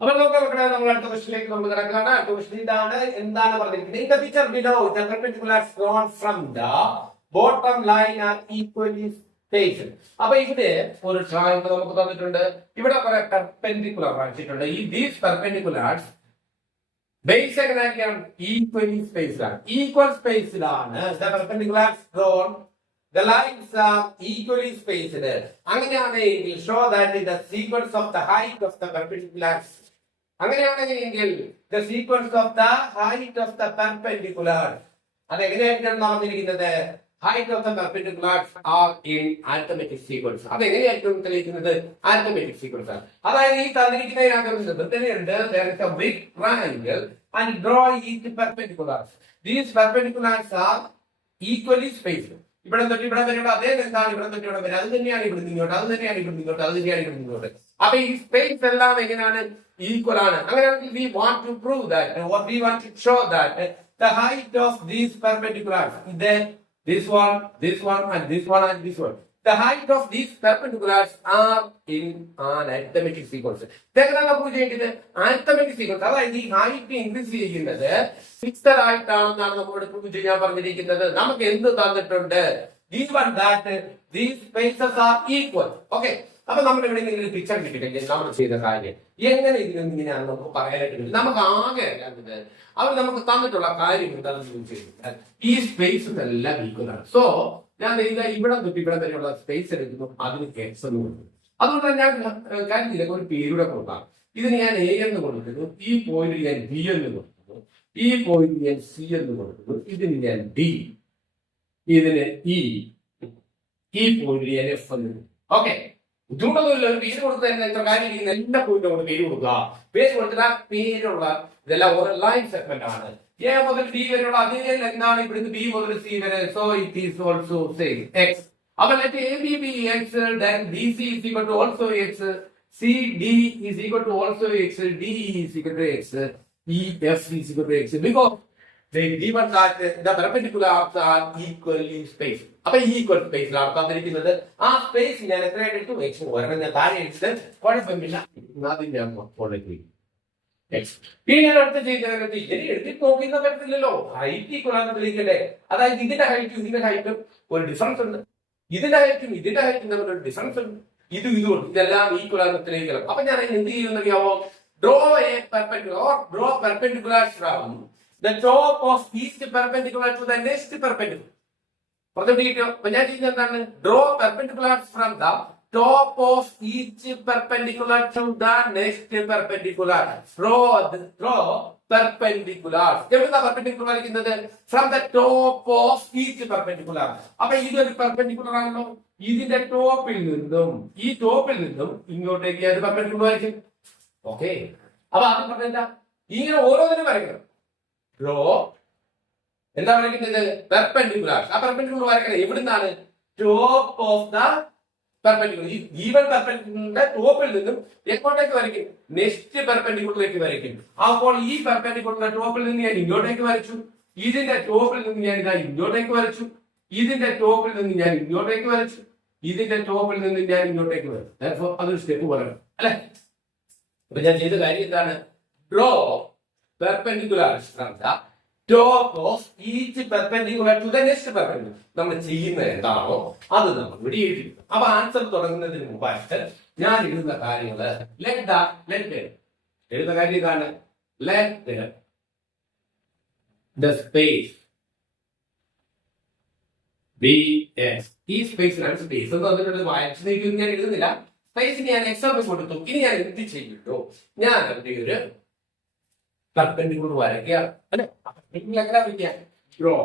അപ്പോൾ നമുക്ക് നമ്മൾ അടുത്ത ക്വസ്റ്റിലേക്ക് നമ്മൾ കിടക്കുകയാണ്. അടുത്ത ക്വസ്റ്റ്യൻ ഇതാണ്. എന്താണ് പറഞ്ഞിരിക്കുന്നത്? In the picture below, the perpendiculars drawn from the bottom line are equally spaced. അപ്പൊ ഇവിടെ ഒരു ട്രയാങ്കിൾ നമുക്ക് തന്നിട്ടുണ്ട്. ഇവിടെ കുറെ പെർപെൻഡിക്കുലർ കാണിച്ചിട്ടുണ്ട്. ഈ ദീസ് പെർപെൻഡിക്കുലർസ് ബേസ് എങ്ങനെയൊക്കെയാണ്? ഈക്വലി സ്പേസ്ഡ് ആണ്. ഈക്വൽ സ്പേസിലാണ് the perpendiculars drawn. The lines are equally spaced. അങ്ങനെയാണെങ്കിൽ show that the sequence of the height of the perpendiculars. അങ്ങനെയാണെങ്കിൽ the sequence of the height of the perpendicular. അത് എങ്ങനെയായിട്ടാണ് നടന്നിരിക്കുന്നത്? Height of the perpendiculars are in arithmetic sequence. അത് എങ്ങനെയായിരിക്കും തെളിയിക്കുന്നത്? Arithmetic sequence ആണ്. അതായത് ഈ തന്നിരിക്കുന്നതിനകത്ത് there is a big triangle and draw each perpendiculars. These perpendiculars are equally spaced. ഇവിടെ തൊട്ട് ഇവിടെ വരെയുള്ള അതേ എന്താണ് ഇവിടെ തൊട്ട് ഇവിടെ വരെ അത് തന്നെയാണ് ഇവിടെ നിങ്ങോട്ട്, അത് തന്നെയാണ് ഇവിടെ നിങ്ങോട്ട്, അത് തന്നെയാണ് ഇവിടെ നിങ്ങോട്ട്. അപ്പൊ ഈ സ്പേസ് എല്ലാം എങ്ങനെയാണ്? ഈക്വൽ ആണ്. അങ്ങനെയാണെങ്കിൽ we want to prove that, or we want to show that the height of these perpendiculars, this one and this one and this one, the height of these perpendiculars are in an arithmetic sequence. ഇതെങ്ങനെയാണ് prove ചെയ്യേണ്ടത്? arithmetic sequence. അതായത് ഈ height increase ചെയ്യുന്നത് fixed ആയിട്ടാണെന്നാണ് നമ്മളോട് prove ചെയ്യാൻ പറഞ്ഞിരിക്കുന്നത്. നമുക്ക് എന്ത് തന്നിട്ടുണ്ട്? given that these spaces are equal. Okay, അപ്പൊ നമ്മൾ ഇവിടെ ഇങ്ങനെ പിക്ചർ കിട്ടിയില്ലെങ്കിൽ നമ്മൾ ചെയ്ത കാര്യം എങ്ങനെ ഇതിനെങ്ങനെയാണ് നമുക്ക് പറയാനായിട്ട്? നമുക്ക് ആകെ അല്ലാത്തത് അവർ നമുക്ക് തന്നിട്ടുള്ള കാര്യം എന്താണെന്ന് ചോദിച്ചാൽ ഈ സ്പേസ് എല്ലാം ഈക്വൽ ആണ്. സോ ഞാൻ ഇവിടെ തൊട്ട് ഇവിടെ വരെയുള്ള സ്പേസ് എടുക്കുന്നു, അതിന് എക്സ് എന്ന് കൊടുക്കുന്നു. അതുകൊണ്ട് ഞാൻ കാര്യത്തിലേക്ക് ഒരു പേരുടെ കൊടുക്കാം. ഇതിന് ഞാൻ എ എന്ന് കൊടുക്കുന്നു, ഈ പോയിന്റ് ഞാൻ ബി എന്ന് കൊടുക്കുന്നു, ഈ പോയിന്റ് ഞാൻ സി എന്ന് കൊടുക്കുന്നു, ഇതിന് ഞാൻ ഡി, ഇതിന് ഇ, ഈ പോയിന്റ് ഞാൻ എഫ് എന്ന് കൊടുക്കുന്നു. ഓക്കെ, ബുദ്ധിമുട്ടൊന്നുമില്ല. ഒരു പേര് കൊടുത്തതിന് എത്ര കാര്യം ചെയ്യുന്ന എല്ലാ പോയിന്റും കൊണ്ട് പേര് കൊടുക്കുക. പേര് കൊടുത്തിട്ട് പേരുള്ള ഇതെല്ലാം ഒരു ലൈൻ സെഗ്മെന്റ് ആണ്. എ മുതൽ ബി വരെയുള്ള അതേ എന്താണ് ഇവിടുന്ന് ബി മുതൽ സി വരെ. So it is also same x. അപ്പൊ let A B be x, then B C is equal to also x, C D is equal to also x, D is equal to x, E F is equal to x. Because given that the perpendiculars are equally spaced. അപ്പൊ equal സ്പേസിലാണ് തന്നിരിക്കുന്നത്. ആ space ഞാൻ എത്രയായിട്ട് എടുത്തു? X. ഒരെണ്ണം ഞാൻ താഴെ എടുത്ത് കുഴപ്പമില്ല, അതിന്റെ ഇനി ഞാൻ അടുത്ത ചെയ്തതിനകത്ത് ഇതിനെ എടുത്തിട്ട് നോക്കുന്ന പറ്റത്തില്ലല്ലോ. ഹൈറ്റ് ഈക്വൽ ആണെന്ന് തെളിയിക്കട്ടെ. അതായത് ഇതിന്റെ ഹൈറ്റും ഇതിന്റെ ഹൈറ്റും ഒരു ഡിഫറൻസ് ഉണ്ട്, ഇതിന്റെ ഹൈറ്റും ഇതിന്റെ ഹൈറ്റും തമ്മിൽ ഒരു ഡിഫറൻസ് ഉണ്ട്, ഇതുകൊണ്ട് ഇതെല്ലാം ഈക്വൽ ആണെന്ന് തെളിയിക്കണം. അപ്പൊ ഞാൻ എന്ത് ചെയ്യുന്നറിയാമോ? Draw a perpendicular or draw perpendicular from the top of each perpendicular to the next perpendicular. അപ്പൊ ഞാൻ ചെയ്യുന്നത് എന്താണ്? Draw perpendiculars from the top of each perpendicular to the next perpendicular. Draw perpendiculars. എവിടുന്ന പെർപെൻഡിക്കുലർ വരയ്ക്കുന്നത്? From the top of each perpendicular. അപ്പൊ ഇതൊരു perpendicular ആണല്ലോ. ഇതിന്റെ ടോപ്പിൽ നിന്നും ഈ ടോപ്പിൽ നിന്നും ഇങ്ങോട്ടേക്ക് ഏത് പെർപെൻഡിക്കുലർ വരയ്ക്കും? ഓക്കെ, അപ്പൊ അത് പറഞ്ഞ ഇങ്ങനെ ഓരോന്നിനും വരയ്ക്കണം. ഡ്രോ എന്താ വരയ്ക്കുന്നത്? പെർപെൻഡിക്കുലർ. ആ പെർപെൻഡിക്കുലർ വരയ്ക്കണം എവിടുന്നാണ്? Top of the perpendicular. ഈ ഗീവൻ പെർപെൻഡിക്കുലറിന്റെ ടോപ്പിൽ നിന്നും എങ്ങോട്ടേക്ക് വരയ്ക്കും? നെക്സ്റ്റ് പെർപെൻഡിക്കുലറിലേക്ക് വരയ്ക്കും. അപ്പോൾ ഈ പെർപെൻഡിക്കുലറിന്റെ ടോപ്പിൽ നിന്ന് ഞാൻ ഇങ്ങോട്ടേക്ക് വരച്ചു, ഇതിന്റെ ടോപ്പിൽ നിന്ന് ഞാൻ ഇതാ ഇങ്ങോട്ടേക്ക് വരച്ചു, ഇതിന്റെ ടോപ്പിൽ നിന്ന് ഞാൻ ഇങ്ങോട്ടേക്ക് വരച്ചു, ഇതിന്റെ ടോപ്പിൽ നിന്ന് ഞാൻ ഇങ്ങോട്ടേക്ക് വരച്ചു. അതൊരു സ്റ്റെപ്പ് പറയണം അല്ലെ? അപ്പൊ ഞാൻ ചെയ്ത കാര്യം എന്താണ്? Draw perpendiculars from the top of each perpendicular to the next perpendicular. നമ്മൾ ചെയ്യുന്നത് എന്താണോ അത് നമ്മൾ ഇവിടെ എഴുതിയിരിക്കും. അപ്പൊ ആൻസർ തുടങ്ങുന്നതിന് മുമ്പായിട്ട് ഞാൻ എഴുതുന്ന കാര്യങ്ങള് എഴുതുന്ന കാര്യം ഇതാണ്. Let the space be x. ഈ സ്പേസിനാണ് സ്പേസ് എന്ന് പറഞ്ഞിട്ടുള്ളത്. വായിച്ചു ഞാൻ എഴുതുന്നില്ല. സ്പേസിന് ഞാൻ എക്സാമ്പിൾ കൊടുത്തു. ഇനി ഞാൻ എന്ത് ചെയ്യട്ടോ? ഞാൻ അതിന്റെ ഒരു പെർപെൻഡിക്കുലർ വരയ്ക്കുക അല്ലെ? പെർപെൻഡിക്കുലർ എങ്ങനെ വരയ്ക്കുക? ഡ്രോ.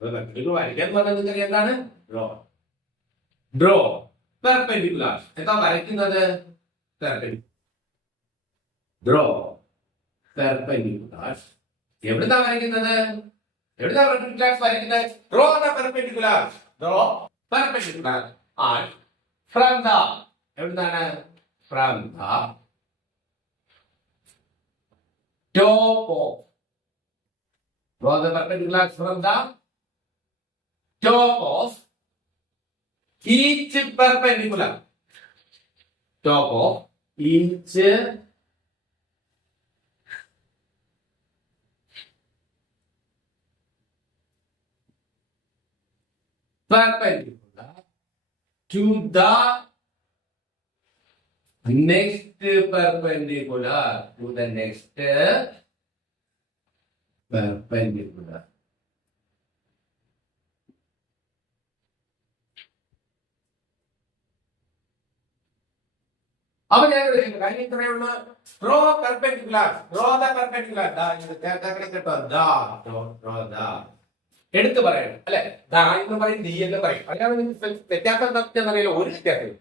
പെർപെൻഡിക്കുലർ വരയ്ക്കുക എന്ന് പറയുന്നത് എന്താണ്? Draw perpendicular. എന്താ വരയ്ക്കുന്നത്? Draw perpendicular. എവിടുന്നാ വരയ്ക്കുന്നത്? എവിടുന്നാ പെർപെൻഡിക്കുലർ വരയ്ക്കുന്നത്? Draw perpendicular. Draw perpendicular and from the എവിടുന്നാണ്? From the top of. Draw the perpendiculars from the top of each perpendicular. Top of each perpendicular to the next perpendicular to the next perpendicular. അപ്പൊ ഞാൻ കാര്യം ഇത്രയുള്ള draw perpendicular എടുത്തു പറയണം അല്ലെ. ദാ എന്ന് പറയും ഡി എന്ന് പറയും. അല്ലാതെ വ്യത്യാസം എന്താണെന്നറിയില്ല, ഒരു വ്യത്യാസം.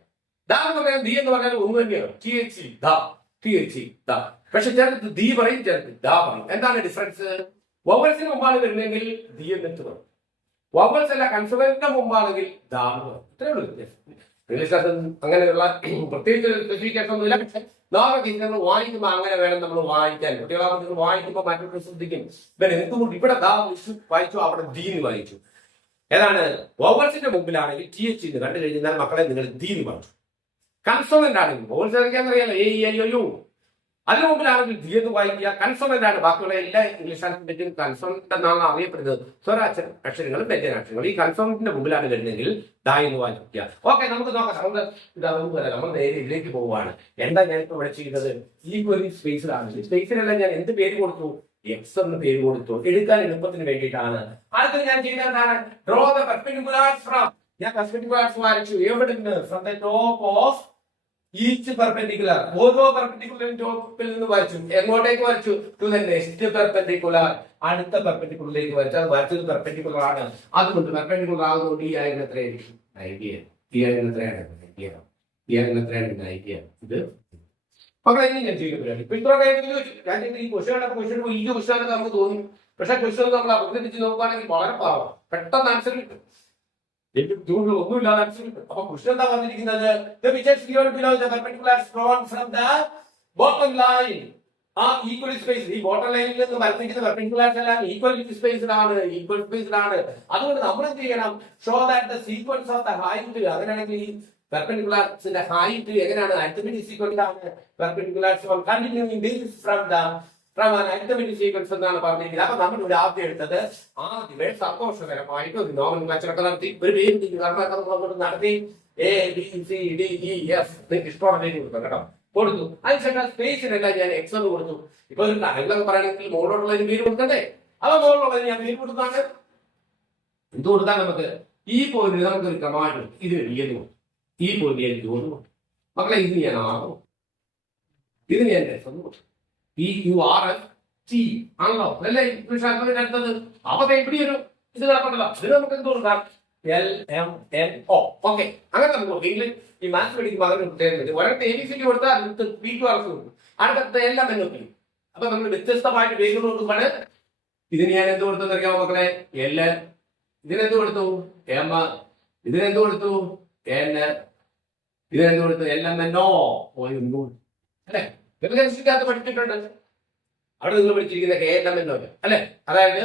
ദാ എന്ന് പറയാൻ ഡി എന്ന് പറഞ്ഞാൽ ഒന്ന് തന്നെയാണ്. ടി പക്ഷെ ചേർത്ത് ദി പറയും, ചേർത്ത് ദാ പറയും. എന്താണ് ഡിഫറൻസ്? വവൽസിന് മുമ്പാണ് വരുന്നെങ്കിൽ ദി എന്നിട്ട് പറയും. വവൽസ് അല്ല കൺസോണന്റിന്റെ മുമ്പാണെങ്കിൽ ദാ എന്ന് പറയും. ഇത്രേ ഉള്ളൂ വ്യത്യാസം. അങ്ങനെയുള്ള പ്രത്യേകിച്ച് സ്പെസിഫിക്കേഷൻ ഒന്നുമില്ല. പക്ഷെ നോർമൽ നമ്മൾ വായിക്കുമ്പോൾ അങ്ങനെ വേണം നമ്മൾ വായിക്കാൻ. കുട്ടികളാകുമ്പോൾ വായിക്കുമ്പോൾ മറ്റൊരു ശ്രദ്ധിക്കും. എന്തുകൊണ്ട് ഇവിടെ ദാ വായിച്ചു, അവിടെ ദി എന്ന് വായിച്ചു. ഏതാണ്? വവൽസിന്റെ മുമ്പിലാണെങ്കിൽ ടി എച്ച് എന്ന് കണ്ടു കഴിഞ്ഞാൽ മക്കളെ നിങ്ങൾ ദി എന്ന് പറഞ്ഞു. കൺസോണന്റ് ആണെങ്കിൽ വവൽസ് അറിയാൻ അറിയാലോ, a e i o u. അതിനു മുമ്പിലാണെങ്കിൽ ദി എന്ന് വായിക്കുക. കൺസോണന്റ് ആണ്. ബാക്കിയുള്ള എല്ലാ ഇംഗ്ലീഷ് ആൽഫബറ്റും കൺസോണന്റ് എന്നാണ് അറിയപ്പെടുന്നത്. സ്വരാക്ഷരങ്ങൾ വ്യഞ്ജനാക്ഷരങ്ങൾ ഈ കൺസോണന്റിന്റെ മുമ്പിലാണ് വരുന്നതെങ്കിൽ ദാ എന്ന് വായിക്കുക. ഓക്കെ, നമുക്ക് നോക്കാം. നമ്മൾ നേരെ ഇതിലേക്ക് പോവുകയാണ്. എന്താ ഞാനിപ്പോ ഇവിടെ ചെയ്യുന്നത്? ഈക്വലി സ്പേസിലാണ്. സ്പേസിലെല്ലാം ഞാൻ എന്ത് പേര് കൊടുത്തു? എക്സ് എന്ന് പേര് കൊടുത്തു. എടുക്കാൻ എളുപ്പത്തിന് വേണ്ടിയിട്ടാണ്. അടുത്തത് ഞാൻ ചെയ്ത എന്താണ്? Draw the perpendicular from. ഞാൻ പെർപെൻഡിക്കുലർസ് വരച്ചു. എവിടെ നിന്ന്? From the top of each perpendicular. ഓരോ പെർപെൻഡിക്കുലറിന്റെ ടോപ്പിൽ നിന്ന് വരച്ചു. എങ്ങോട്ടേക്ക് വരച്ചു? To the next perpendicular. അടുത്ത പെർപെൻഡിക്കുലറിലേക്ക് വരച്ചു. അത് വരച്ചത് പെർപെൻഡിക്കുലർ ആണ്. അതുകൊണ്ട് പെർപെൻഡിക്കുലർ ആകുന്നത് ഈ ആയിരുന്നു എത്രയായിരിക്കും? 90. ഈ ആയിരുന്നു എത്രയാണ്? 90. ഈ ആയിരുന്നു എത്രയാണ്? 90. ഇത് മക്കളെ ഇനി ഞാൻ ചെയ്യുന്ന ഇപ്പൊ ഇത്ര കാര്യം ഈ ക്വസ്റ്റ്യൻ വലിയ ക്വസ്റ്റ്യൻ നമുക്ക് തോന്നും. പക്ഷെ ക്വസ്റ്റ്യൻ നമ്മൾ അവതരിപ്പിച്ച് നോക്കുകയാണെങ്കിൽ വളരെ പാവം, പെട്ടെന്ന് ആൻസർ കിട്ടും. ഒന്നുമില്ലാതെ ആൻസർ കിട്ടും. അപ്പൊ ക്വസ്റ്റ്യൻ എന്താ പറഞ്ഞിരിക്കുന്നത്? The pictures given below the perpendiculars drawn from the bottom line are equally spaced. ഈ ബോട്ടം ലൈനിൽ നിന്ന് വരച്ചിരിക്കുന്ന പെർപെൻഡിക്കുലർസ് എല്ലാം ഈക്വൽ സ്പേസിലാണ്. അതുകൊണ്ട് നമ്മൾ എന്ത് ചെയ്യണം? Show that the sequence of the height. അങ്ങനെയാണെങ്കിൽ ഈ പെർപെൻഡിക്കുലർസിന്റെ ഹൈറ്റ് എങ്ങനെയാണ്? അരിത്മെറ്റിക് സീക്വൻസ് ആണ്. Perpendiculars continuing this from an arithmetic sequence എന്നാണ് പറഞ്ഞിരിക്കുന്നത്. അപ്പൊ നമ്മൾ ഇവിടെ ആദ്യം എടുത്തത് ആദ്യമേ സന്തോഷകരമായിട്ട് ഒരു നോമൻക്ലേച്ചറൊക്കെ നടത്തി ഒരു പേര് നടത്തി A B C D E F ഇഷ്ടമുള്ള പേര് കൊടുക്കാം കേട്ടോ. കൊടുത്തു. അതിനുശേഷം സ്പേസിനെല്ലാം ഞാൻ എക്സ് എന്ന് കൊടുത്തു. ഇപ്പൊ ഒരു കാര്യങ്ങളൊക്കെ പറയണമെങ്കിൽ മുകളിലുള്ള പേര് കൊടുക്കണ്ടേ? അപ്പൊ മുകളിലുള്ളത് ഞാൻ പേര് കൊടുത്താണ്. എന്ത് കൊടുത്താൽ നമുക്ക് ഈ പോയിന്റ് നമുക്കൊരു ക്രമമായിട്ട് ഇത് എഴുതുന്നു. ഈ പോയിന്റ് എനിക്ക് തോന്നുന്നു മക്കളെ ഇത് ഞാൻ ആകും, ഇത് ഞാൻ എസ് എന്ന് കൊടുത്തു. PQRST ആണല്ലോ അല്ലേ അടുത്തത്. അപ്പൊ ഇവിടെ ഒരു ഇത് കിടപ്പുണ്ടല്ലോ, ഇത് നമുക്ക് എന്ത് കൊടുക്കാം? LMNO. ഓക്കെ, അങ്ങനെ നമുക്ക് കൊടുക്കും. ഈ മാത്സ് പഠിക്കുമ്പോൾ അങ്ങനെ പ്രത്യേകം ഒരിടത്ത് ABCD കൊടുത്താൽ അടുത്ത് PQRS കൊടുക്കും, അടുത്തടുത്ത് LMNO. അപ്പൊ നമ്മൾ വ്യത്യസ്തമായിട്ട് പേര് കൊടുക്കുമ്പോൾ ഇതിന് ഞാൻ എന്ത് കൊടുത്തെന്ന് അറിയാമോ മക്കളെ? L. ഇതിനെന്ത് കൊടുത്തു? M. ഇതിനെന്ത് കൊടുത്തു? N. ഇതിനെന്ത് കൊടുത്തു? LMNO. അല്ലെ പഠിച്ചിട്ടുണ്ട്. അവിടെ നിങ്ങൾ പഠിച്ചിരിക്കുന്ന KLMNO അല്ലെ? അതായത്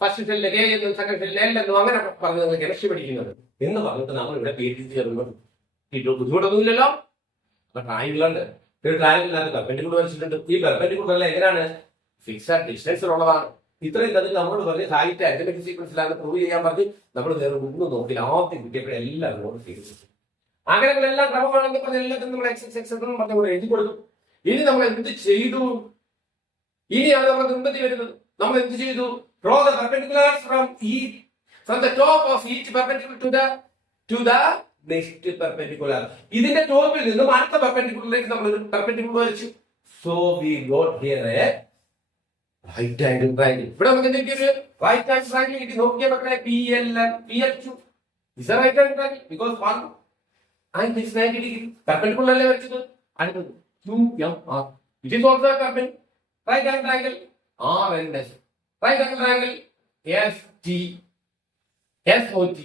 ഫസ്റ്റ് ഷെല്ലിൽ K എന്നും സെക്കൻഡ് ഷെല്ലിൽ L എന്നും അങ്ങനെ പറഞ്ഞ് നിങ്ങൾ കെമിസ്ട്രി പഠിക്കുന്നത് എന്ന് പറഞ്ഞിട്ട് നമ്മൾ ഇവിടെ പേര് ചേർന്നത് ബുദ്ധിമുട്ടൊന്നുമില്ലല്ലോ. അപ്പൊ ട്രയാങ്കിളുണ്ട്. ഒരു ട്രയാങ്കിളിനകത്ത് പെർപെൻഡിക്കുലർ വരച്ചിട്ടുണ്ട്. ഈ പെർപെൻഡിക്കുലർ എങ്ങനെയാണ്? ഫിക്സഡ് ഡിസ്റ്റൻസിലുള്ളതാണ്. ഇത്രയും അതിൽ നമ്മളോട് പറഞ്ഞ് ഹൈറ്റ് അരിത്മെറ്റിക് സീക്വൻസിലാണ് പ്രൂവ് ചെയ്യാൻ പറഞ്ഞ് നമ്മൾ വേറെ ഒന്നും നോക്കില്ല. ആദ്യം കിട്ടിയപ്പോഴെല്ലാം നമ്മൾ ചെയ്തു. അങ്ങനെയെല്ലാം ക്രമമാണെന്ന് പറഞ്ഞ എല്ലാത്തിനും നമ്മൾ എക്സ് പറഞ്ഞ എഴുതി കൊടുക്കും. ഇനി നമ്മൾ എന്ത് ചെയ്തു? ഇനിയാണ് നമ്മൾ മുമ്പത്തി വരുന്നത്. നമ്മൾ എന്ത് ചെയ്തു? Draw the perpendiculars from the top of each perpendicular to the next perpendicular. ഇതിന്റെ ടോപ്പിൽ നിന്നും അടുത്ത പെർപെൻഡിക്കുലറിലേക്ക് നമ്മൾ ഒരു പെർപെൻഡിക്കുലർ വരച്ചു. So we got here a right angle triangle. ഇവിടെ നമുക്ക് എന്ത് കിട്ടിയത്? റൈറ്റ് ആംഗിൾ ട്രയാങ്കിൾ കിട്ടി. നോക്കിയാൽ മക്കളെ PLN PLQ is a right angle triangle because one and this 90 degree perpendicular അല്ലേ വരച്ചത്. അടുത്തത് QMR. It is also a perpendicular right angle triangle RNS. Right angle triangle ST SOT.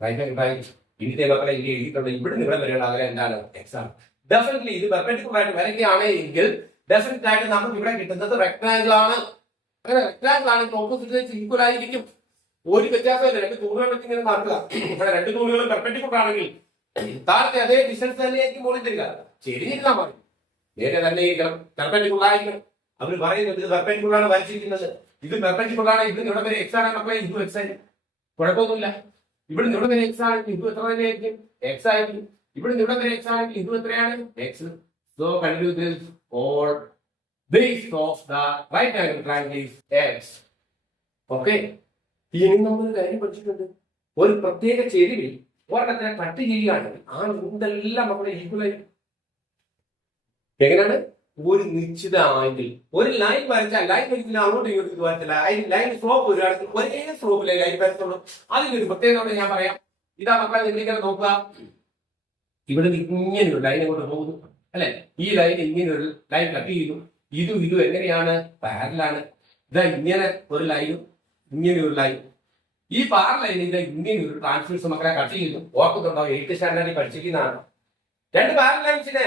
Right angle triangle. ഇതിന്റെ മക്കളെ ഇങ്ങനെ എഴുതിയിട്ടുണ്ട്. ഇവിടെ നിങ്ങൾ വരെയുള്ള അകലെ എന്താണ്? എക്സാം. ഡെഫിനറ്റ്ലി ഇത് പെർപെൻഡിക്കുലർ ആയിട്ട് വരയ്ക്കുകയാണെങ്കിൽ ഡെഫിനറ്റ് ആയിട്ട് നമുക്ക് ഇവിടെ കിട്ടുന്നത് റെക്ടാംഗിൾ ആണ്. അങ്ങനെ റെക്ടാംഗിൾ ആണെങ്കിൽ ഓപ്പോസിറ്റ് ഈക്വൽ ആയിരിക്കും. ഒരു വ്യത്യാസമില്ല. രണ്ട് തൂണുകൾ വെച്ച് ഇങ്ങനെ നടക്കുക. ഇവിടെ രണ്ട് തൂണുകളും പെർപെൻഡിക്കുലർ ആണെങ്കിൽ താഴത്തെ അതേ ഡിസ്റ്റൻസ് തന്നെയായിരിക്കും മുകളിൽ തരിക. ചെരിഞ്ഞിരുന്നാൽ മതി, നേരെ തന്നെ ഇരിക്കണം, പെർപെൻഡിക്കുലർ ആയിരിക്കണം. അവർ പറയുന്നത് ഇത് പെർപെൻഡിക്കുലർ ആണ് വരച്ചിരിക്കുന്നത്, ഇത് പെർപെൻഡിക്കുലർ ആണ്. ഇത് ഇവിടെ വരെ എക്സ് ആണ് മക്കളെ, ഇതും എക്സ് ആയി കുഴപ്പമൊന്നുമില്ല. ഇവിടെ ഇവിടെ വരെ എക്സ് ആണെങ്കിൽ ഇത് എത്ര തന്നെയായിരിക്കും എക്സ് ആയിരിക്കും. ഇവിടെ ഇവിടെ വരെ എക്സ് ആണെങ്കിൽ ഇത് എത്രയാണ് x. So continue this or base of the right angle triangle is x. Okay, ഇനി നമ്മൾ ഒരു കാര്യം പഠിച്ചിട്ടുണ്ട്. ഒരു പ്രത്യേക ചെരിവിൽ ഒരെണ്ണത്തിനെ കട്ട് ചെയ്യുകയാണെങ്കിൽ ആ എന്തെല്ലാം നമ്മുടെ ഈക്വൽ ആയിരിക്കും. എങ്ങനെയാണ്? ഒരു നിശ്ചിത ആംഗിൾ ഒരു ലൈൻ വരച്ചാൽ ലൈൻ വരച്ചില്ല അങ്ങോട്ടും ഇങ്ങോട്ടും വരത്തില്ല. ലൈൻ സ്ലോപ്പ് വരികയാണെങ്കിൽ ഒരേ സ്ലോപ്പിലെ ലൈൻ വരത്തുള്ളൂ. അതിനൊരു പ്രത്യേകത ഞാൻ പറയാം. ഇതാ മക്കളെ, നിങ്ങളിങ്ങനെ നോക്കുക. ഇവിടെ ഇങ്ങനെ ഒരു ലൈൻ അങ്ങോട്ട് പോകുന്നു അല്ലെ, ഈ ലൈൻ ഇങ്ങനെ ഒരു ലൈൻ കട്ട് ചെയ്യുന്നു. ഇതും എങ്ങനെയാണ്? പാരലാണ്. ഇതാ ഇങ്ങനെ ഒരു ലൈനും ഇങ്ങനെ ഒരു ലൈൻ. ഈ പാരലൈനിൽ ഇതാ ഇങ്ങനെ ഒരു ട്രാൻസ്ഫേഴ്സ് മക്കളെ കട്ട് ചെയ്യുന്നു. ഓർക്കുന്നുണ്ടോ? 8th സ്റ്റാൻഡേർഡിൽ പഠിച്ചിരിക്കുന്നതാണ്. രണ്ട് പാരലൈൻസിനെ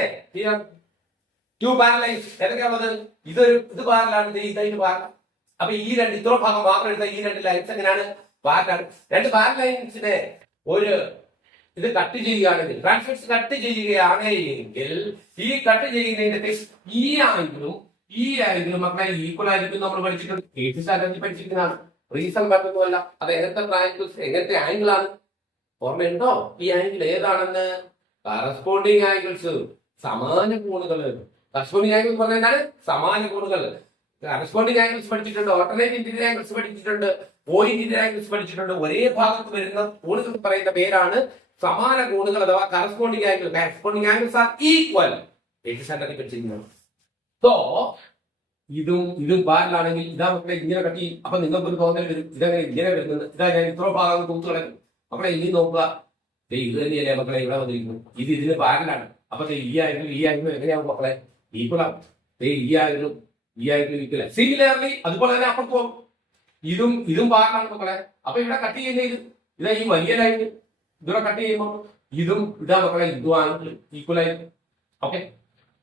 ടു പാരലൈൻസ് ഏതൊക്കെയാണത്? ഇത് പാരലാണ്, ഇത് പാരല. അപ്പൊ ഈ രണ്ട് ഇത്ര ഭാഗം മാത്രം എടുത്ത ഈ രണ്ട് ലൈൻസ് എങ്ങനെയാണ്? പാരലാണ്. രണ്ട് പാരലൈൻസിനെ ഒരു ഇത് കട്ട് ചെയ്യുകയാണെങ്കിൽ, ട്രാൻസ്ഫേഴ്സ് കട്ട് ചെയ്യുകയാണെങ്കിൽ ഈ കട്ട് ചെയ്യുന്നതിന്റെ ഈ ആംഗിളും മക്കളെ ഈക്വൽ ആയിരിക്കും. നമ്മൾ പഠിച്ചിട്ടുണ്ട്, 8th സ്റ്റാൻഡേർഡിൽ പഠിച്ചിരിക്കുന്നതാണ്. റീസൺ പറഞ്ഞതുമല്ല. അത് എങ്ങനത്തെ ആംഗിളാണ്? ഓർമ്മയുണ്ടോ? ഈ ആംഗിൾ ഏതാണെന്ന്? കറസ്പോണ്ടിങ് ആംഗിൾസ്, സമാന കോണുകൾ. കറസ്പോണ്ടിങ് ആംഗിൾസ് പറഞ്ഞാൽ എന്താണ്? സമാന കോണുകൾ. കറസ്പോണ്ടിങ് ആംഗിൾസ് പഠിച്ചിട്ടുണ്ട്, ഓൾട്ടർനേറ്റ് ഇന്റീരിയർ ആംഗിൾസ് പഠിച്ചിട്ടുണ്ട്, പോയിന്റ് ഇന്റീരിയർ ആംഗിൾസ് പഠിച്ചിട്ടുണ്ട്. ഒരേ ഭാഗത്ത് വരുന്ന കോണുകൾ പറയുന്ന പേരാണ് സമാന കോണുകൾ അഥവാ corresponding angle. Corresponding angles are equal. 8th സ്റ്റാൻഡേർഡിൽ പഠിച്ചിരിക്കുന്നത്. സോ ഇതും പാരലാണെങ്കിൽ ഇതാ മക്കളെ ഇങ്ങനെ കട്ടി. അപ്പൊ നിങ്ങൾക്ക് ഒരു തോന്നൽ വരും, ഇതങ്ങനെ ഇങ്ങനെ വരുന്നത്. ഇതാ ഞാൻ ഇത്ര ഭാഗം തൂത്ത് കളയും. മക്കളെ ഇനി നോക്കുക, ഇത് തന്നെയല്ലേ മക്കളെ ഇവിടെ വന്നിരിക്കുന്നു. ഇതിന് പാരലാണ്. അപ്പൊ ഈ ആംഗിൾ എങ്ങനെയാവും മക്കളെ? ഈക്വൽ ആവും. ഈ ആംഗിളും ഈക്വൽ. സിമിലർലി അതുപോലെ തന്നെ അപ്പുറത്ത് പോകും. ഇതും പാരലാണ് മക്കളെ. അപ്പൊ ഇവിടെ കട്ട് ചെയ്യുന്ന ഇതാ ഈ വലിയ ലൈന് ഇതിവിടെ കട്ട് ചെയ്യുമ്പോൾ ഇതാ മക്കളെ ഇതും ആംഗിൾ ഈക്വൽ ആയിരിക്കും. ഓക്കെ,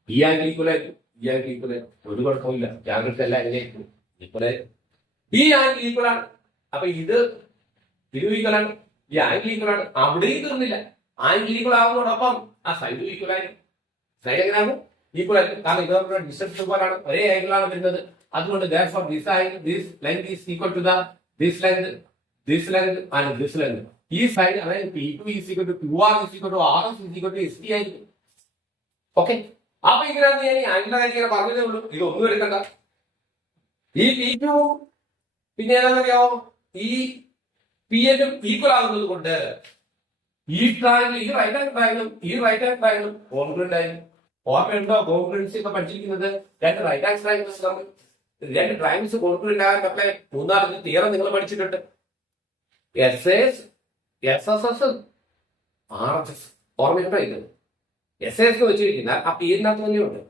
ഈ ആംഗിൾ ഈക്വൽ ആയിരിക്കും, ഈ ആംഗിൾ ഈക്വൽ ആയിരിക്കും. ഒരു കുഴപ്പമില്ല, ആംഗിൾസ് എല്ലാം എങ്ങനെയായിരിക്കും? ഈക്വൽ ആയിരിക്കും. ഈ ആംഗിൾ ഈക്വൽ ആണ്. അപ്പൊ ഇത് ഈക്വൽ ആണ്, ഈ ആംഗിൾ ഈക്വൽ ആണ്. അവിടെയും തീർന്നില്ല, ആംഗിൾ ഈക്വൽ ആവുന്നതോടൊപ്പം ആ സൈഡ് ഈക്വൽ ആയിരിക്കും. സൈഡ് എങ്ങനെയാകും? ഈക്വൽ ആയിരിക്കും. കാരണം ഇത് ഡിസ്റ്റൻസ് പോലാണ്, ഒരേ ആംഗിളാണ് വരുന്നത്. അതുകൊണ്ട് therefore this length is equal to this length and this length. ഈ സൈഡ് അതായത് P2 is equal to QR is equal to RS is equal to ST ആയിരിക്കും. ഓക്കെ, അപ്പൊ ഇങ്ങനെയാണ് ഞാൻ ആംഗിളിന്റെ കാര്യം പറഞ്ഞതേ ഉള്ളൂ. ഇതൊന്നും എടുക്കണ്ട. ഈ P2 പിന്നെ ഏതാണെന്നറിയാമോ? ഈ PLും ഈക്വൽ ആകുന്നത് കൊണ്ട് ഈ ട്രയാങ്കിൾ, ഈ റൈറ്റ് ഹാൻഡ് ട്രയാങ്കിളും കോൺഗ്രുവന്റ് ആയിരിക്കും. ഓർമ്മയുണ്ടോ? കോൺഗ്രുവൻസി ഒക്കെ പഠിച്ചിരിക്കുന്നത് രണ്ട് റൈറ്റ് ഹാൻഡ് ട്രയാങ്കിൾസ് തമ്മിൽ രണ്ട് ട്രയാങ്കിൾസ് കോൺഗ്രുവന്റ് ആകാൻ മക്കളെ മൂന്നാമത്തെ തിയറം നിങ്ങൾ പഠിച്ചിട്ടുണ്ട്. SS, SSS, RHS. ഓർമ്മയുണ്ടോ? ഇത് SS വെച്ചിരിക്കുന്ന ആ പേരിനകത്ത് തന്നെയുണ്ട്.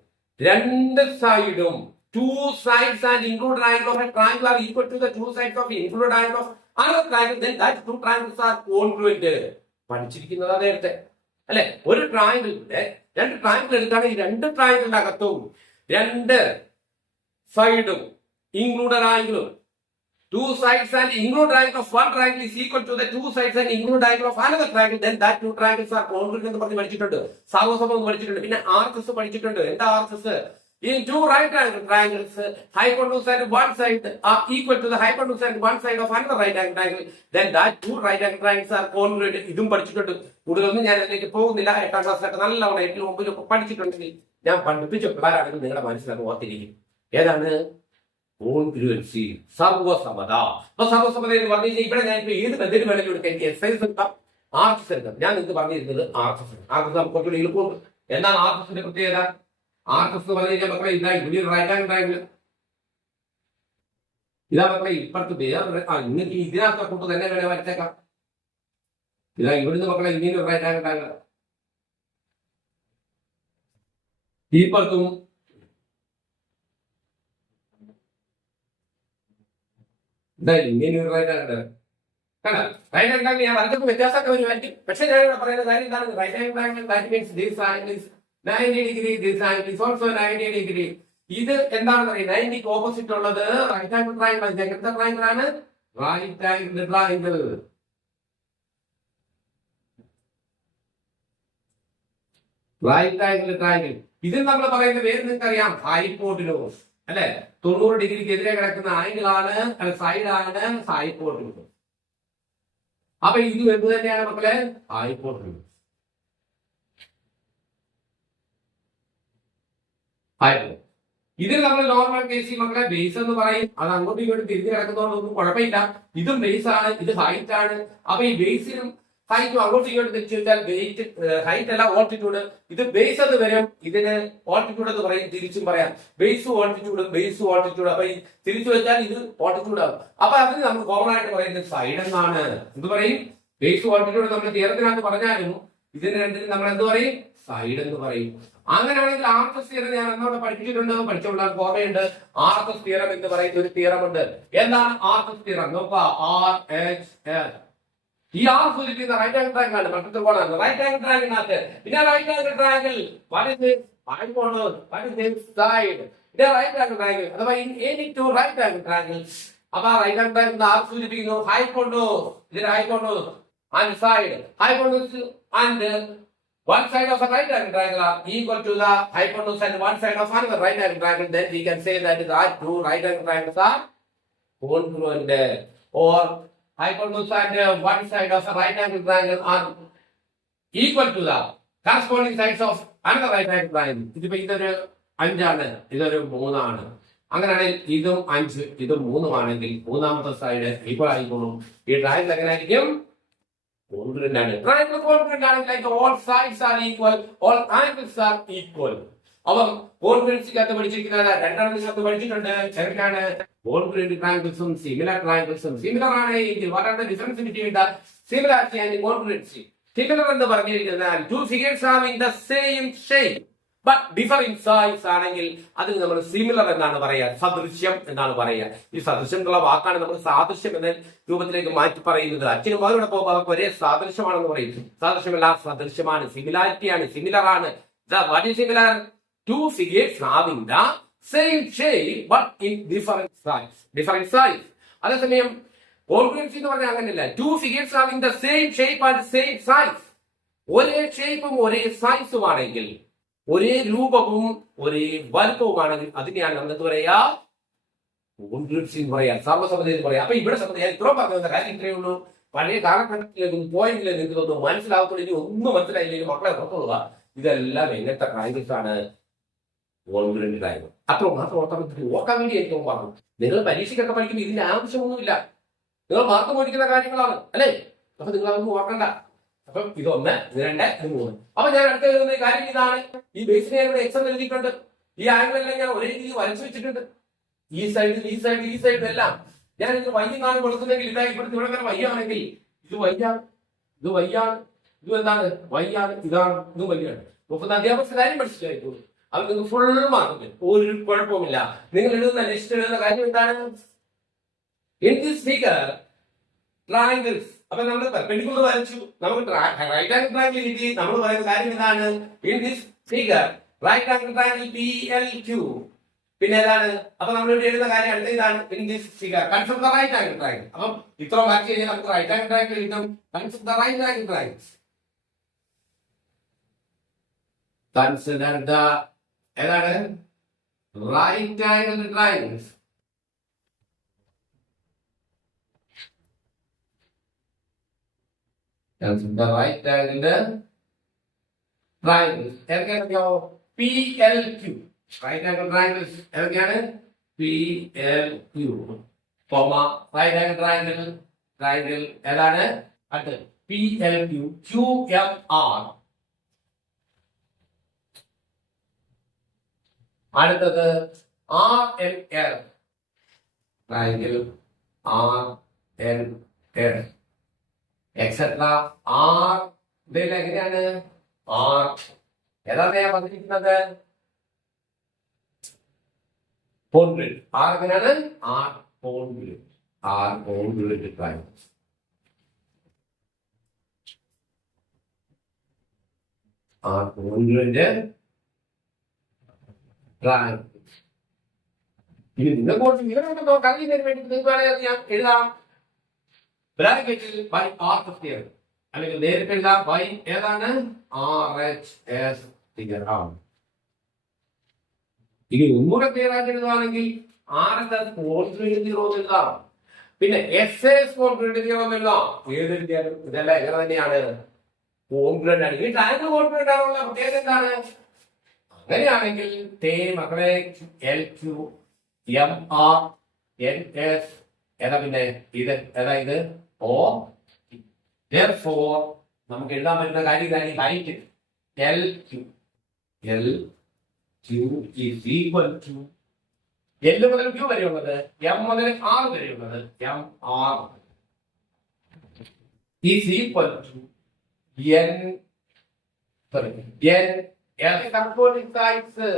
രണ്ട് സൈഡും two sides and included angle of a triangle are equal to the two sides of the included angle of another triangle, then that two triangles are congruent. പഠിച്ചിരിക്കുന്നത് നേരത്തെ അല്ലെ? ഒരു ട്രയാങ്കിളിന്റെ രണ്ട് ട്രയാങ്കിൾ എടുക്കുകയാണെങ്കിൽ ഈ രണ്ട് ട്രയാങ്കിളിന്റെ അകത്തും രണ്ട് സൈഡും ഇൻക്ലൂഡഡ് ആംഗിളും two sides and included angle of one triangle is equal to the two sides and included angle of another triangle, then that two triangles are congruent എന്ന് പറഞ്ഞ് പഠിച്ചിട്ടുണ്ട്. സർവ്വസമം പഠിച്ചിട്ടുണ്ട്. പിന്നെ RHS പഠിച്ചിട്ടുണ്ട്. എന്താ RHS? In two right angle triangles, hypotenuse and one side are equal to the hypotenuse and one side of another right angle triangle, then that two right angle triangles are congruent. ഇതും പഠിച്ചിട്ടുണ്ട്. കൂടുതലൊന്നും ഞാൻ അതിലേക്ക് പോകുന്നില്ല. 8ാം ക്ലാസ്സിലൊക്കെ നല്ലവണ്ണം 8ലും 9ലൊക്കെ പഠിച്ചിട്ടുണ്ടെങ്കിൽ ഞാൻ പഠിപ്പിച്ച പിള്ളേരാണെങ്കിൽ നിങ്ങളുടെ മനസ്സിലൊക്കെ ഓർത്തിരിക്കും. ഏതാണ് കോൺഗ്രുവൻസി? സർവ്വസമത. അപ്പൊ സർവ്വസമത എന്ന് പറഞ്ഞു കഴിഞ്ഞാൽ ഇവിടെ ഞാൻ ഇപ്പൊ ഏത് ബന്ധത്തിന് വേണമെങ്കിലും എടുക്കാം. എനിക്ക് എക്സൈസ് എടുക്കാം, RHS എടുക്കാം. ഞാൻ നിങ്ങൾക്ക് പറഞ്ഞിരുന്നത് RHS നമുക്ക് കുറച്ചുകൂടി എളുപ്പമുണ്ട്. എന്താണ് RHSന്റെ പ്രത്യേകത? RHS പറഞ്ഞു കഴിഞ്ഞാൽ മക്കളെ ഇതാ ഇവിടെ റൈറ്റ് ഹാൻഡ് ട്രയാങ്കിൾ, ഇതാ മക്കളെ ഇപ്പുറത്ത് വേറെ നിങ്ങൾക്ക് ഇതിനകത്ത് കൂട്ട് തന്നെ വേണേ വരച്ചേക്കാം. ഇതാ ഇവിടുന്ന് മക്കളെ ഇങ്ങനെ റൈറ്റ് ഹാൻഡ് ട്രയാങ്കിൾ, ഇപ്പുറത്തും ഇതാ ഇങ്ങനെ ഒരു റൈറ്റ് ഹാൻഡ് ട്രയാങ്കിൾ. കണ്ടോ? റൈറ്റ് ഹാൻഡ് ട്രയാങ്കിൾ ഞാൻ വരച്ചപ്പോൾ വ്യത്യാസമൊക്കെ വരുമായിരിക്കും. പക്ഷെ ഞാൻ ഇവിടെ പറയുന്ന കാര്യം എന്താണ്? Right hand triangle that means this angle is 90 degree, this angle is also 90 degree. ഇത് എന്താണെന്ന് അറിയാം? 90ക്ക് ഓപ്പോസിറ്റ് ഉള്ളത് റൈറ്റ് ആംഗിൾ ട്രയാങ്കിൾ. എങ്ങനത്തെ ട്രയാങ്കിൾ ആണ്? Right angle triangle. Right angle triangle. ഇതിൽ നമ്മൾ പറയുന്ന പേര് നിങ്ങൾക്ക് അറിയാം, ഹൈപ്പോട്ടിനോസ് അല്ലെ? 90 ഡിഗ്രിക്ക് എതിരെ കിടക്കുന്ന ആംഗിൾ ആണ്, സൈഡ് ആണ് ഹൈപ്പോട്ടിനോസ്. അപ്പൊ ഇത് എന്ത് തന്നെയാണ് മക്കളെ? ഹൈപ്പോട്ടന്യൂസ്. ഇതിൽ നമ്മൾ നോർമൽ കേസിൽ മക്കളെ ബേസ് എന്ന് പറയും. അത് അങ്ങോട്ടും ഇങ്ങോട്ടും തിരിഞ്ഞു കിടക്കുന്നതുകൊണ്ടൊന്നും കുഴപ്പമില്ല. ഇതും ബേസ് ആണ്, ഇത് ഹൈറ്റ് ആണ്. അപ്പൊ ഈ ബേസിനും ഹൈറ്റും അങ്ങോട്ടും ഇങ്ങോട്ടും തിരിച്ചു വെച്ചാൽ വെയിറ്റ് ഹൈറ്റ് അല്ല ഓൾട്ടിറ്റ്യൂഡ്. ഇത് ബേസ് എന്ന് വരും, ഇതിന് ഓൾട്ടിറ്റ്യൂഡ് എന്ന് പറയും, തിരിച്ചും പറയാം. Base altitude. അപ്പൊ ഈ തിരിച്ചു വെച്ചാൽ ഇത് ഓൾട്ടിറ്റ്യൂഡ് ആകും. അപ്പൊ അതിന് നമ്മൾ കോമൺ ആയിട്ട് പറയുന്നത് സൈഡ് എന്നാണ്. എന്ത് പറയും? ബേസ് ഓൾട്ടിറ്റ്യൂഡ് നമ്മൾ തിയറത്തിനകത്ത് പറഞ്ഞാലും ഇതിന് രണ്ടിനും നമ്മൾ എന്ത് പറയും? സൈഡ് എന്ന് പറയും. അങ്ങനെയാണെങ്കിൽ ആർക്കസ് തിയറം ഞാൻ എന്നോട് പഠിപ്പിച്ചിട്ടുണ്ട്, പഠിച്ചുകൊണ്ടാൽ ഓർമ്മയുണ്ട്. ആർക്കസ് തിയറം എന്ന് പറയുന്ന ഒരു തിയറം ഉണ്ട്. എന്താണ് ആർക്കസ് തിയറം? നോക്കുക, RHS. ഈ ആർ സൂചിപ്പിക്കുന്ന റൈറ്റ് ആംഗിൾ ട്രയാങ്കിൾ ആണ്, മറ്റൊരു ത്രികോണമാണ്. റൈറ്റ് ആംഗിൾ ട്രയാങ്കിളിനകത്ത് പിന്നെ റൈറ്റ് ആംഗിൾ ട്രയാങ്കിൾ സൈഡ്. ഇത് റൈറ്റ് ആംഗിൾ ട്രയാങ്കിൾ അഥവാ in any two right angle triangles. അപ്പൊ റൈറ്റ് ആംഗിൾ ട്രയാങ്കിൾ ആർ സൂചിപ്പിക്കുന്നു ഹൈപ്പോട്ടന്യൂസ്. ഇതിന് hypotenuse and side. Hypotenuse and one side of a right angle triangle are equal to the hypotenuse and one side of another right angle triangle. Then we can say that the two right angle triangles are congruent. Or hypotenuse and one side of a right angle triangle are equal to the corresponding sides of another right angle triangle. ഇതിപ്പോ ഇതൊരു 5 ആണ്, ഇതൊരു 3 ആണ്. അങ്ങനെയാണെങ്കിൽ ഇതും 5 ഇതും 3 ആണെങ്കിൽ മൂന്നാമത്തെ സൈഡ് ഈക്വൽ ആയിക്കോളും. ഈ ട്രയാങ്കിൾ എങ്ങനെയായിരിക്കും? Congruent ആണ്. Triangle congruent ആണെങ്കിൽ like all sides are equal, all angles are equal. അപ്പം കോൺഗ്രുവൻസിക്കകത്ത് പഠിച്ചിരിക്കുന്നത് രണ്ടെണ്ണത്തിനകത്ത് പഠിച്ചിട്ടുണ്ട്. ഏതൊക്കെയാണ്? കോൺഗ്രുവന്റ് ട്രയാങ്കിൾസും സിമിലർ ട്രയാങ്കിൾസും. സിമിലർ ആണെങ്കിൽ what are the difference between the similarity and congruency? Similar എന്ന് പറഞ്ഞിരിക്കുന്നത് two figures having the same shape but different size ആണെങ്കിൽ അതിന് നമ്മൾ സിമിലർ എന്നാണ് പറയുക, സദൃശ്യം എന്നാണ് പറയുക. ഈ സദൃശ്യം എന്നുള്ള വാക്കാണ് നമ്മൾ സാദൃശ്യം എന്ന രൂപത്തിലേക്ക് മാറ്റി പറയുന്നത്. അച്ഛനും മകനോടെ പോകുമ്പോൾ അവർക്ക് ഒരേ സാദൃശ്യമാണെന്ന് പറയും. സാദൃശ്യമല്ല, സദൃശ്യമാണ്, സിമിലാരിറ്റിയാണ്, സിമിലർ ആണ്. What is similar? Two figures having the same shape but in different size. അതേസമയം കോൺഗ്രുവൻസി എന്ന് പറഞ്ഞാൽ അങ്ങനെയല്ല. Two figures having the same shape and same size. ഒരേ ഷേപ്പും ഒരേ സൈസും ആണെങ്കിൽ, ഒരേ രൂപവും ഒരേ വലുപ്പവുമാണെങ്കിൽ അതിനെയാണ് നമ്മൾ എന്ത് പറയാ? കോൺഗ്രുവൻസി എന്ന് പറയാ, സർവ്വസമ്മതം എന്ന് പറയാം. അപ്പൊ ഇവിടെ ഞാൻ ഇത്രയും പറഞ്ഞ കാര്യം ഇത്രയേ ഉള്ളൂ. പഴയ കാലഘട്ടത്തിലേക്ക് പോയെങ്കിലും നിങ്ങൾക്ക് തോന്നുന്നു മനസ്സിലാകത്തുള്ളൂ. ഇനി ഒന്നും മനസ്സിലായില്ലെങ്കിൽ മക്കളെ ഓർത്തുകൊള്ളുക, ഇതെല്ലാം എങ്ങനത്തെ ട്രയാങ്കിൾസ് ആണ്? Congruent triangle. അത്ര മാത്രം ഓർക്കാൻ വേണ്ടി എനിക്ക് പറഞ്ഞു. നിങ്ങൾ പരീക്ഷയ്ക്കൊക്കെ പഠിക്കുമ്പോൾ ഇതിന്റെ ആവശ്യമൊന്നുമില്ല, നിങ്ങൾ മാർക്ക് മേടിക്കുന്ന കാര്യങ്ങളാണ് അല്ലേ? അപ്പൊ നിങ്ങൾ അതൊന്നും ഓർക്കണ്ട. അപ്പം ഇതൊന്ന്, ഇത് രണ്ട്, ഇത് മൂന്ന്. അപ്പൊ ഞാൻ അടുത്ത എഴുതുന്ന കാര്യം ഇതാണ്. ഈ ബേസിനെ ഞാൻ ഇവിടെ എക്സ് എഴുതിയിട്ടുണ്ട്. ഈ ആംഗിളെല്ലാം ഞാൻ ഒരേ രീതി വരച്ചു വെച്ചിട്ടുണ്ട്. ഈ സൈഡ് എല്ലാം ഞാൻ ഇത് വയ്യാണ് കൊടുക്കുന്നെങ്കിൽ ഇതായിപ്പെടുത്തി ഇവിടെ വരെ വയ്യാണെങ്കിൽ ഇത് വയ്യാണ്, ഇത് വയ്യാണ്, ഇത് എന്താണ്? വയ്യാണ്, ഇതാണ്, ഇത് വയ്യാണ്. 30 അധ്യാപക കാര്യം പഠിച്ചിട്ടായിരിക്കും. അത് നിങ്ങൾക്ക് ഫുൾ മാർക്ക്, ഒരു കുഴപ്പമില്ല. നിങ്ങൾ എഴുതുന്ന ലിസ്റ്റ് എഴുതുന്ന കാര്യം എന്താണ്? In this figure triangles. അപ്പൊ നമ്മൾ പെർപെൻഡിക്കുലർ വരച്ചു, നമുക്ക് റൈറ്റ് ആംഗിൾ ട്രയാങ്കിൾ കിട്ടി. നമ്മൾ പറയുന്ന കാര്യം എന്താണ്? In this figure right angle triangle PLQ. പിന്നെ ഏതാണ്? അപ്പൊ നമ്മൾ ഇവിടെ എഴുതുന്ന കാര്യം അടുത്ത ഇതാണ്. In this figure consider the right angle triangle. അപ്പം ഇത്ര വരച്ചു കഴിഞ്ഞാൽ നമുക്ക് റൈറ്റ് ആംഗിൾ ട്രയാങ്കിൾ കിട്ടും. Consider the right angle triangle. Consider the ഏതാണ്? Right angle triangles. the right angled triangles. ഏതൊക്കെയാണോ? PLQ. റൈറ്റ് ആംഗിൾ ട്രയാങ്കിൾസ് ഏതൊക്കെയാണ്? PLQ, റൈറ്റ് ആംഗിൾ ട്രയാങ്കിൾ ഏതാണ്? അടുത്ത് PLQ, QMR. അടുത്തത് RNL triangle, RNL etcetera. Are ഇതിൽ എങ്ങനെയാണ്? Are ഏതാണ് ഞാൻ പറഞ്ഞിരിക്കുന്നത്? കോൺഗ്രുവന്റ്. ആർ എങ്ങനെയാണ്? Are congruent. Are congruent triangles. R congruent triangles. ഇനി നിങ്ങൾക്ക് വിവരമൊക്കെ നോക്കാൻ വേണ്ടി നിങ്ങൾക്ക് ഞാൻ എഴുതാം. ബ്രാക്കറ്റിൽ ബൈ ആർക്കസ് തിയറം, അല്ലെങ്കിൽ നേരിട്ട് എഴുതാം ബൈ ഏതാണ്? RHS theorem. ഇനി ഒന്നുകൂടെ ക്ലിയർ ആയിട്ട് എഴുതുകയാണെങ്കിൽ RHS കോൺഗ്രുവന്റ് തിയറം എഴുതാം. പിന്നെ എസ് കോൺഫിഡൻസ് ചെയ്യണമെന്നല്ലോ ഏത് കിട്ടിയാലും ഇതെല്ലാം എങ്ങനെ തന്നെയാണ് കോൺഫിഡന്റ് ആണ്. ഈ ട്രയാങ്കിൾ കോൺഫിഡന്റ് ആണുള്ള പ്രത്യേകത എന്താണ്? അങ്ങനെയാണെങ്കിൽ മക്കളെ LQMR ഏതാ പിന്നെ ഇത് ഏതാ ഇത് ഓ therefore നമുക്ക് എഴുതാൻ പറ്റുന്ന കാര്യം ഇതാണ്. Height LQ is equal to L മുതൽ Q വരെയുള്ളത് M മുതൽ R വരെയുള്ളത് MR is equal to N corresponding sides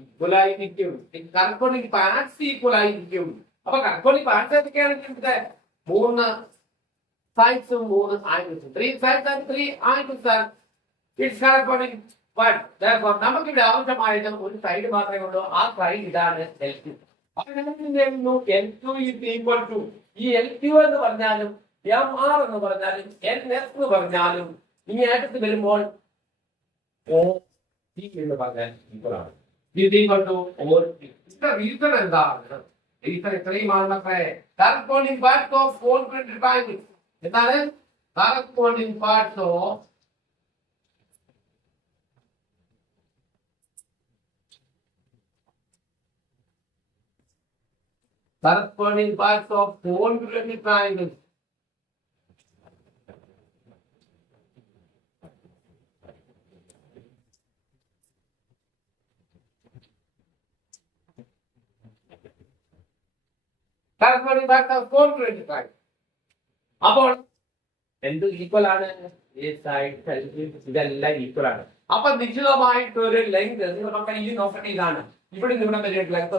equal ആയിരിക്കും, കറസ്പോണ്ടിങ് പാർട്സ് ഈക്വൽ ആയിരിക്കും. അപ്പൊ കറസ്പോണ്ടിങ് പാർട്സ് ഏതൊക്കെയാണെങ്കിൽ ഇവിടെ 3 സൈഡ്സും 3 ആംഗിൾസും 3 sides and 3 angles are its corresponding part. Therefore നമുക്ക് ഇവിടെ ആവശ്യമായത് ഒരു സൈഡ് മാത്രമേ ഉള്ളൂ. ആ സൈഡ് ഇതാണ് LQ. LQ is equal to ഈ LQ എന്ന് പറഞ്ഞാലും MR എന്ന് പറഞ്ഞാലും NS എന്ന് പറഞ്ഞാലും ഇനി അടുത്ത് വരുമ്പോൾ എന്ന് പറഞ്ഞാൽ ഈക്വൽ ആണ്. റീസൺ എന്താണ്? റീസൺ ഇത്രയുമാണ്. Corresponding parts of confident triangle എന്താണ്? Corresponding parts of confident triangle. അപ്പോൾ എന്ത് ഈക്വൽ ആണ്? ഇതെല്ലാം ഈക്വൽ ആണ്. അപ്പൊ നിശ്ചിതമായിട്ട് ഒരു ലെങ്ത് നമുക്ക് ഈ നോക്കട്ടെ. ഇതാണ് ഇവിടെ ഇവിടെ വരെ ലെങ്ത്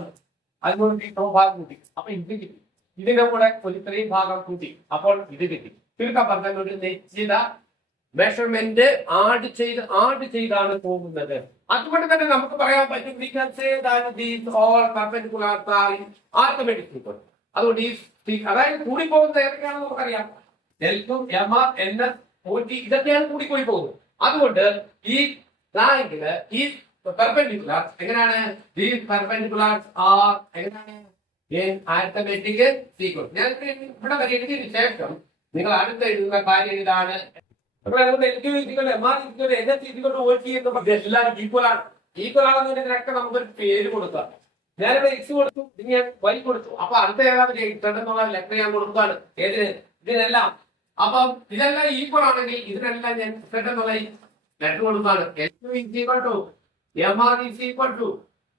അതുകൊണ്ട് ഭാഗം കൂട്ടി. അപ്പൊ ഇത് കിട്ടി. ഇതിന്റെ കൂടെ ഒരു ഇത്രയും ഭാഗം കൂട്ടി. അപ്പോൾ ഇത് കിട്ടി. ചുരുക്കം പറഞ്ഞാൽ ഒരു നിശ്ചിത മെഷർമെന്റ് ആഡ് ചെയ്താണ് പോകുന്നത്. അതുകൊണ്ട് തന്നെ നമുക്ക് പറയാൻ പറ്റും we can say that these all perpendiculars are in arithmetic equal. അതുകൊണ്ട് ഈ അതായത് കൂടി പോകുന്നത് ഏതൊക്കെയാണെന്ന് നമുക്കറിയാം. LQ, MR, NS, OT ഇതൊക്കെയാണ് കൂടിപ്പോയി പോകുന്നത്. അതുകൊണ്ട് ഈ ട്രയാങ്കിള് ഈ പെർപെൻഡിക്കുലർ എങ്ങനെയാണ്? these perpendiculars are എങ്ങനെയാണ്? in arithmetic equal. ഞാൻ ഇവിടെ വരെ എഴുതിയതിനു ശേഷം നിങ്ങൾ അടുത്ത എഴുതുന്ന കാര്യം ഇതാണ്. എല്ലാം ഈക്വൽ ആണ്. ഈക്വൽ ആണെന്നതിനൊക്കെ നമുക്കൊരു പേര് കൊടുക്കാം. ഞാനിവിടെ X കൊടുത്തു, ഇത് ഞാൻ Y കൊടുത്തു. അപ്പൊ അടുത്ത ഏതാണ്ട് Z എന്നുള്ള ലെറ്റർ ഞാൻ കൊടുക്കുകയാണ്. ഏതിന്? ഇതിനെല്ലാം. അപ്പം ഇതെല്ലാം ഈക്വൽ ആണെങ്കിൽ ഇതിനെല്ലാം ഞാൻ Z എന്നുള്ള ലെറ്റർ കൊടുക്കുകയാണ്. LQ is equal to MR is equal to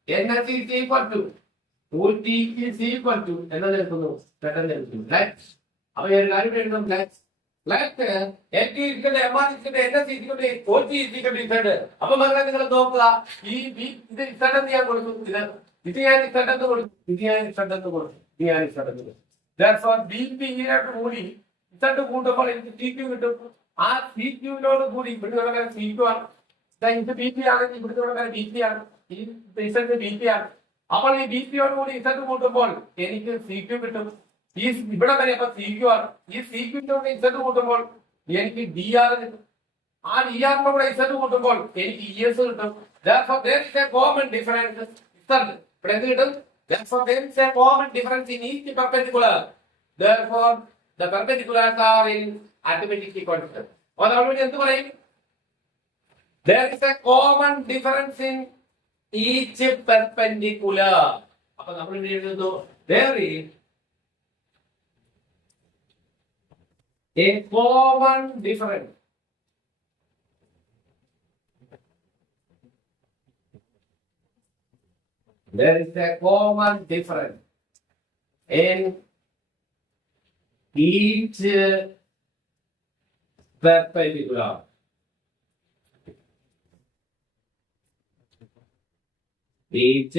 NS is equal to OT is equal to എന്നത് എടുക്കുന്നു, Z എന്ന് എടുക്കുന്നു. അപ്പൊ ഞാൻ കാര്യം എഴുതും അപ്പൊ മകളെ നിങ്ങൾ നോക്കുക. ഈ ഇത് Z എന്ന് ഞാൻ കൊടുത്തു, ഇത് ഞാൻ Z എന്ന് കൊടുത്തു, ഇത് ഞാൻ Z എന്ന് കൊടുത്തു, ഇത് ഞാൻ Z എന്ന് കൊടുത്തു. BP ഇങ്ങനെയായിട്ട് കൂടി Z കൂട്ടുമ്പോൾ എനിക്ക് CQ കിട്ടും. ആ CQ-നോട് കൂടി ഇവിടുന്ന് CQ ആണ്. ഇത് BP ആണെങ്കിൽ ഇവിടുന്ന് BP ആണ്. ഈ Z BP ആണ്. അപ്പോൾ ഈ BP-യോട് കൂടി Z കൂട്ടുമ്പോൾ എനിക്ക് CQ കിട്ടും. ഈ ഇവിടെ വരെ അപ്പൊ CQ ആണ്. ഈ CQ-നോട് Z കൂട്ടുമ്പോൾ എനിക്ക് DR കിട്ടും. ആ DR-നോട് കൂടെ Z കൂട്ടുമ്പോൾ എനിക്ക് ES കിട്ടും. Therefore there is a common difference. ഇവിടെ എന്ത് കിട്ടും? Therefore there is a common difference in each perpendicular. Therefore the perpendiculars are in arithmetic equation. അപ്പോൾ നമ്മൾ എന്ത് പറയും? There is a common difference in each perpendicular. അപ്പൊ നമ്മൾ എഴുതുന്നു there is a common difference. There is a common difference in each perpendicular. Each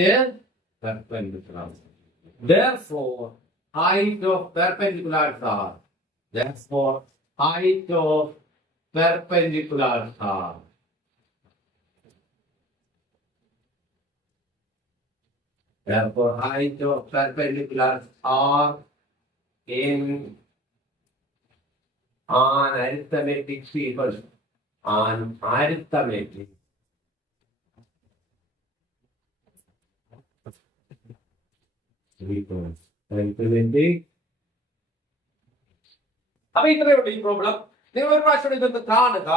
perpendicular. Therefore, height of perpendiculars are. Therefore, height of perpendiculars are. Therefore, height of perpendiculars are in an arithmetic equation. An arithmetic. Arithmetic അപ്പൊ ഇത്രയേ ഉള്ളൂ ഈ problem. നിങ്ങൾ ഒരു പ്രാവശ്യം ഇതൊന്ന് കാണുക,